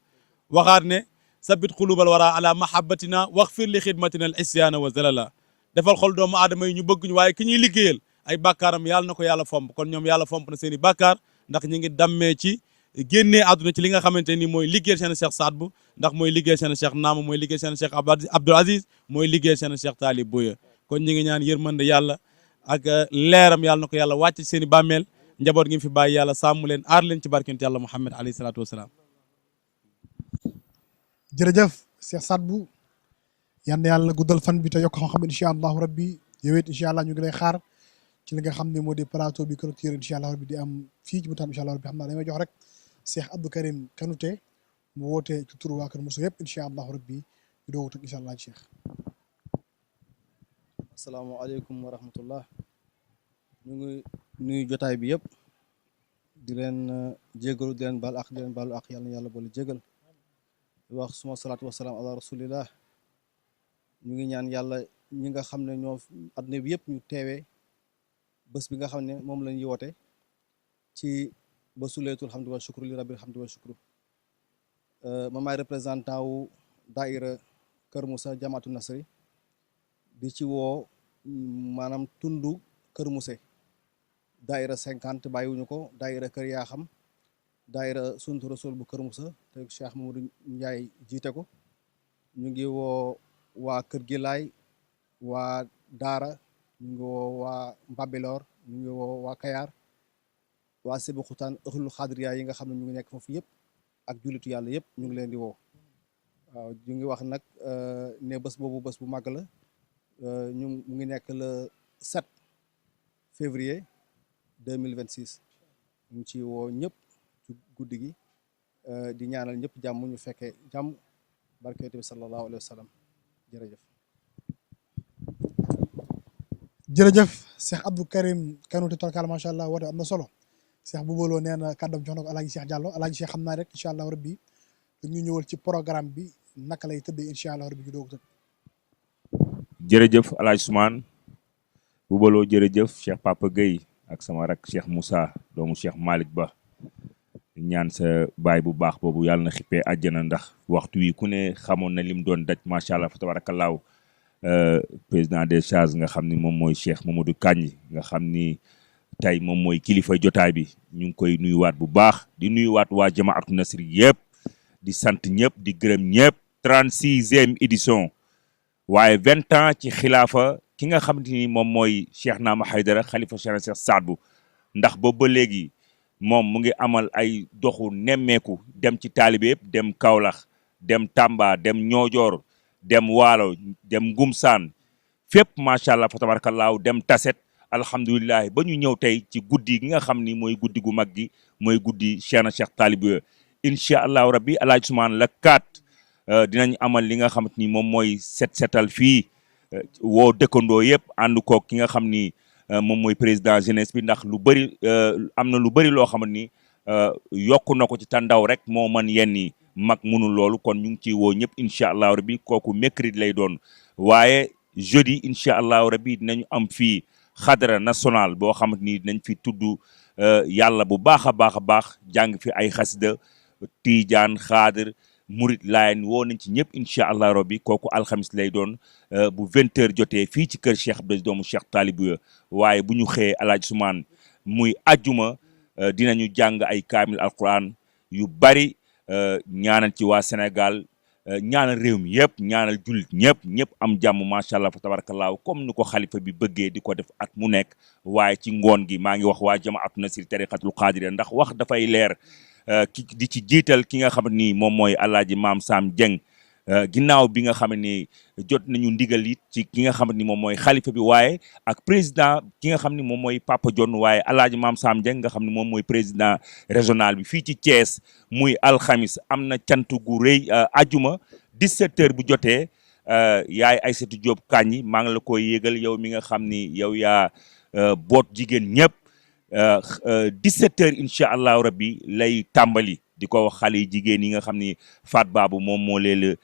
waxaat ne sabit xulubal wara ala mahabbatina waxfir li xidmatina al isyaana wa zalala defal xol doomu aadama yi ñu bëgg ñu waaye ki ñuy liggéeyal ay bàkkaaram yàlla na ko yàlla fomp kon ñoom yàlla fomp na seen i bàkkaar ndax ñu ngi dammee ci génnee àdduna ci li nga xamante ni mooy liggéeyal Cheikhna Cheikh Saad Bou ndax mooy liggéeyal Cheikhna Cheikh Naama mooy liggéeyal Cheikhna Cheikh Abdoul Aziz mooy liggéeyal Cheikhna Cheikh Talib Bouya kon ñu ngi ñaan yërmande yàlla ak leeram yàlla na ko yàlla wàcc ci seen i bàmmeel njaboot gi fi bàyyi yàlla sàmm leen aar leen ci barkent yàlla Muhammad alayhi salaatu wasalaam jërëjëf Cheikh Saad Bou yal na yàlla guddal fan bi te yokk xam-xam incha allahu rabbi yow it incha allah ñu ngi lay xaar ci li nga xam ne moo di plateau bi clôture incha allah rabbi di am fii ci Moutam incha allah rabbi xam naa damay jox rek Cheikh Abdou Karim Kanouté mu woote ci turu waa Kër Moussa yëpp incha allahu rabbi di doog a tëj incha allah Cheikh. asalaamaaleykum wa rahmatullah ñu ngi nuyu jotaay bi yëpp di leen jégalu di leen baal ak di leen baalu ak yàlla na yàlla boole jégal di wax suma salaatu wasalaam ala rasulillah ñu ngi ñaan yàlla ñi nga xam ne ñoo àdduna bi yëpp ñu teewee bés bi nga xam ne moom lañ woote ci bésu laylatul hamdi wa shukru li rabbil hamdi wa shukru ma maay représentant wu daaira Kër Moussa Jamaatu Nasri di ci woo maanaam tundu Kër Moussa daaira 50 bàyyiwuñu ko daaira Kër Yaaxam daaira Suntu Rasul bu Kër Moussa te Cheikh Mamadou Ndiaye jiite ko ñu ngi woo waa Kër Gilaay waa Daara ñu ngi woo waa Mbabilor ñu ngi woo waa Kayar waa Sébi Xutaan ëxlu xaadiriya yi nga xam ne ñu ngi nekk foofu yëpp ak jullitu yàlla yëpp ñu ngi leen di woo waaw ñu ngi wax nag ne bés boobu bés bu màgg la ñu mu ngi nekk le 7 février 2026 ñu ngi ci woo ñëpp ci guddi gi di ñaanal ñëpp jàmm ñu fekkee jàmm barkeete bi sallallahu alayhi wa sallam jërëjëf jërëjëf Cheikh Abdou Karim Kanouté torkal macha allah woote am na solo Cheikh Boubaloo nee na kàddam jox na ko Alaaji Cheikh Diallo Alaaji Cheikh xam naa rek incha allah rabbi dañuy ñëwal ci programme bi naka lay tëddee incha allah rabbi ju doog tëdd jërëjëf Alaaji Ousmane Boubaloo jërëjëf Cheikh Papa Gueye ak sama rak Cheikh Moussa doomu Cheikh Malick Ba ñaan sa baay bu baax boobu yàlla na xippee àjjana ndax waxtu wi ku ne xamoon na lim doon daj macha allah fa tabarakallaahu président des Chaz nga xam ni moom mooy Cheikh Mamadou Kandji nga xam ni tey moom mooy kilifa jotaay bi ñu ngi koy nuyuwaat bu baax di nuyuwaat waa Jamaatu Nasri yëpp di sant ñëpp di gërëm ñëpp 36e édition waaye 20 ans ci xilaafa ki nga xamante ni moom mooy Cheikh Naama Haydara xalifa Cheikhna Cheikh Saad Bou ndax boobu ba léegi moom mu ngi amal ay doxu nemmeeku dem ci taalibe yëpp dem Kaolack dem Tamba dem Ñoojoor dem Waalo dem Ngumsaan fépp macha allah fa tabarakallahu dem Taset alhamdulilah ba ñu ñëw tey ci guddi gi nga xam ni mooy guddi gu mag gi mooy guddi Cheikhna Cheikh Talib Bouya incha allahu rabbi Alaaji Ousmane la 4 dinañ amal li nga xamante ni moom mooy setal fii woo dëkkandoo yëpp ànd koog ki nga xam ni moom mooy président jeunesse bi ndax lu bëri am na lu bëri loo xamante ni yokku na ko ci tandaw rek moo man yenn yi mag munul loolu kon ñu ngi ciy woo ñëpp incha allahu rabbi kooku mercredi lay doon waaye jeudi incha allahu rabbi dinañu am fii xadara national boo xamante ni dinañ fi tudd yàlla bu baax a baax a baax jàng fi ay xasida tiijaan xaadir murit laayen woo nañ ci ñëpp incha allah rabbi kooku alxamis lay doon bu 20h jotee fii ci kër Cheikh Abdou doomu Cheikh Talib Bouya waaye bu ñu xëyee Alaaji Ousmane muy ajjuma dinañu jàng ay kaamil alquran yu bari ñaanal ci waa Sénégal ñaanal réew mi yëpp ñaanal jullit ñëpp am jàmm macha allah fa tabarakallahu comme ni ko xalifa bi bëggee di ko def at mu nekk waaye ci ngoon gi maa ngi wax waa Jamaatu Nasri tariqatul qaadiriya ndax wax dafay leer di ci jiital ki nga xam ni moom mooy Alaaji Maam Sam Dieng ginnaaw bi nga xam ni jot nañu ndigal it ci ki nga xam ni moom mooy xalifa bi waaye ak président ki nga xam ni moom mooy Papa John waaye Alaaji Maam Sam Dieng nga xam ni moom mooy président régional bi fii ci Thiès muy alxamis am na cant gu rëy ajuma 17h bu jotee yaay Aïssatou Diop Kandji maa ngi la koy yégal yow mi nga xam ni yow yaa boot jigéen ñëpp 17h incha allahu rabbi lay tàmbali di ko wax xale yi jigéen yi nga xam ni Fat Babou moom moo leen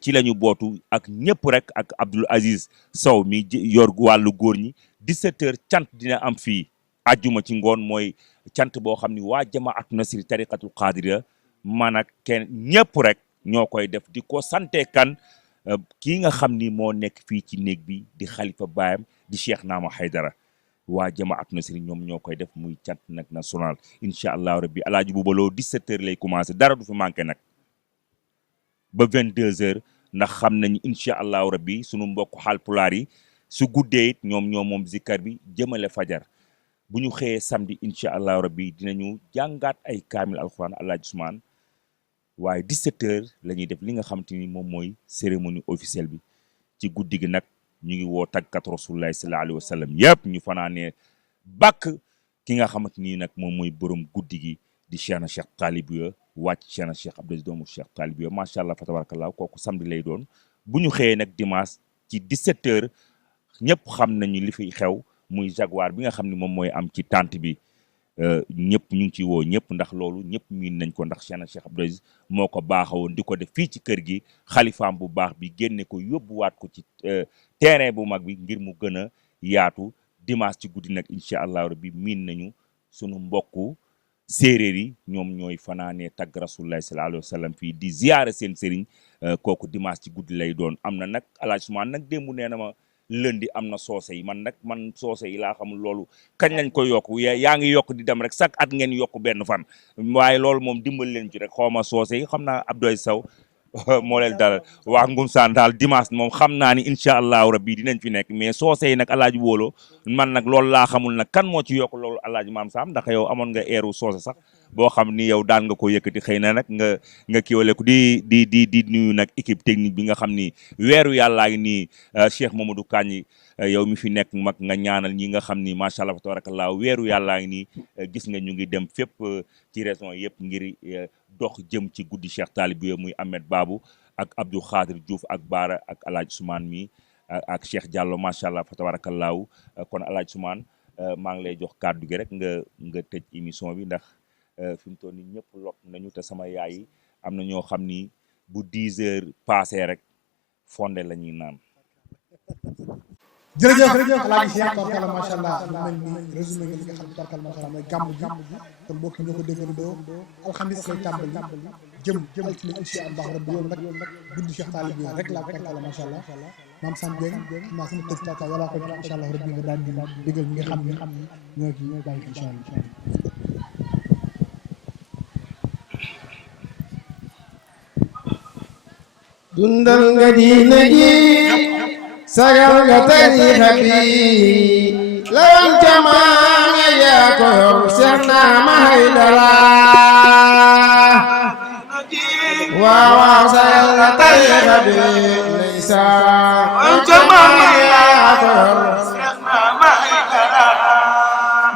ci la ñu bootu ak ñëpp rek ak Abdoul Aziz Sow mi yor wàllu góor ñi 17h cant dina am fii ajjuma ci ngoon mooy cant boo xam ni waa jamaatu nasri tariqatul qadiriya man ak kenn ñëpp rek ñoo koy def di ko sante kan kii nga xam ni moo nekk fii ci néeg bi di xalifa baayam di Cheikh Naama Haydara waa jamaatu nasri ñoom ñoo koy def muy cant nag national incha allahu rabbi alaaji bubaloo 17h lay commencé dara du fi manqué nag ba 22h ndax xam nañu incha allahu rabbi sunu mbokk Haalpulaar yi su guddee it ñoom moom zikkar bi jëmale fajar bu ñu xëyee samedi incha allahu rabbi dinañu jàngaat ay kaamil alxuraan alaaji Usmaan waaye 17h la ñuy def li nga xamante ni moom mooy cérémonie officielle bi ci guddi gi nag ñu ngi woo tàggat rasulullahi sallallahu alayhi wa sallam yëpp ñu fanaanee bàkk ki nga xamante ni nag moom mooy borom guddi gi di Cheikhna Cheikh Talibou wàcc Cheikhna Cheikh Abdou Aziz doomu Cheikh Talibou macha allah fa tabarakallah kooku samedi lay doon bu ñu xëyee nag dimanche ci 17h ñëpp xam nañu li fi xew muy jaguar bi nga xam ne moom mooy am ci tente bi ñëpp ñu ngi ci woo ñëpp ndax loolu ñëpp miin nañ ko ndax Cheikhna Cheikh Abdou Aziz moo ko baaxawoon di ko def fii ci kër gi xalifaam bu baax bi génne ko yóbbuwaat ko ci terrain bu mag bi ngir mu gën a yaatu dimanche ci guddi nag incha allahu rabbi miin nañu sunu mbokku séeréer yi ñoom ñooy fanaanee tagg rasulullahi sallallahu alayhi wa sallam fii di ziyaare seen sëriñ kooku dimanche ci guddi lay doon am na nag alaaj Usmaan nag démb nee na ma lundi am na soose yi man soose yi laa xamul loolu kañ lañ ko yokk yaa ngi yokk di dem rek chaque at ngeen yokk benn fan waaye loolu moom dimbal leen ci rek xawma soose yi xam naa Abdoy Sow moo leen dalal waa Ngumsaan daal dimanche moom xam naa ni incha allahu rabbi dinañ fi nekk mais soose yi nag alaaji wóolo man nag loolu laa xamul nag kan moo ci yokk loolu alaaji Maam Sam ndax yow amoon nga eeru soose sax boo xam ni yow daan nga ko yëkkati xëy na nag nga kiiwale ko di nuyu nag équipe technique bi nga xam ni weeru yàllaa ngi nii Cheikh Mamadou Kandji yow mi fi nekk mag nga ñaanal ñi nga xam ni macha allah tabarakallah weeru yàllaa ngi nii gis nga ñu ngi dem fépp ci région yëpp ngir dox jëm ci guddi Cheikh Talibou muy Ahmed Babou ak Abdou Khadir Diouf ak Baara ak Alaaji Soumane mi ak Cheikh Diallo macha allah fa tabarakallahu kon Alaaji Soumane maa ngi lay jox kàddu gi rek nga tëj émission bi ndax fi mu toll nii ñëpp lot nañu te sama yaay yi am na ñoo xam ni bu 10h passé rek fonde la ñuy naan. jërëjëf alaaji Cheikh tarkala macha allah lu mel ni résumé nga li nga xam ne tarkala macha allah mooy gàmm ji kon mbokk ñoo ko déggandoo alxamis lay tàmbali jëm altine incha allah rabbi yow nag guddi Cheikh Talibou rek la tarkala macha allah maam Sam Dieng xam naa sama tëj tata yàlla ko incha allah rabbi nga daal di déggal ñi nga xam ne ñoo ci ñooy bàyyi incha allah. dundal nga diine ji sagal nga tariixa bi lawan jamaam ya yaa ko yor Seex Naama Haydara waaw sagal nga tariixa bi ndeysaan lawan jamaam ya yaa ko yor Seex Naama Haydara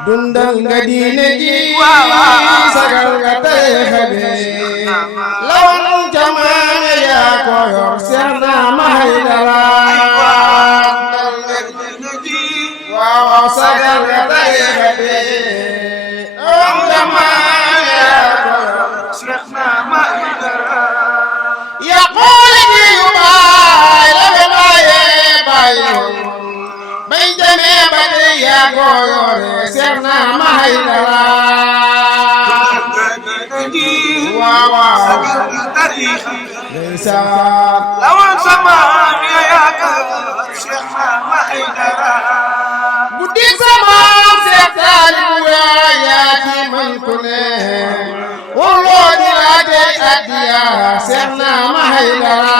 dundal nga diine ji sagal nga tariixa bi lawan jamaam ya yaa ko yor Seex Naama Haydara waaw sagal nga tariixa bi am jamaa yaa ko yor Seex Naama Haydara yaqoole ji yu baay la fi bàyyee bàyyoon bay demee ba tey yaa ko yore Seex Naama Haydara waaw sagal nga tariixa bi ndeysaan lawan jamaa yaa ko yor Seex Naama Haydara guddi sama Seex Talibou yaa ci man ku ne walloo di laa tey addiya Seex Naama Haydara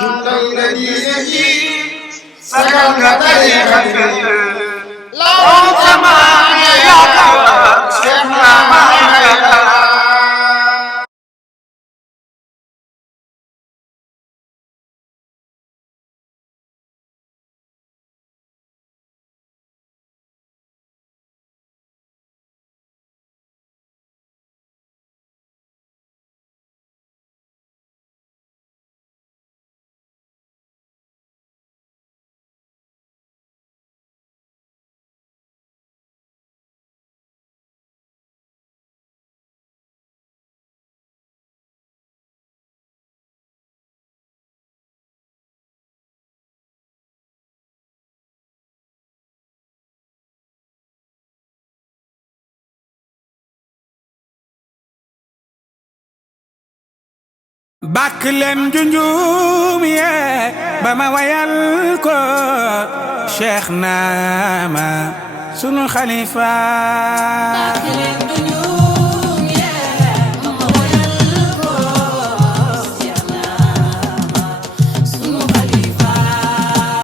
dundal nga diine ji sagal nga tariixa bi lawan sama yaa ko Seex Naama Haydara bàkk leen junjum yee ba ma wayal ko Cheikh Naama sunu xalifa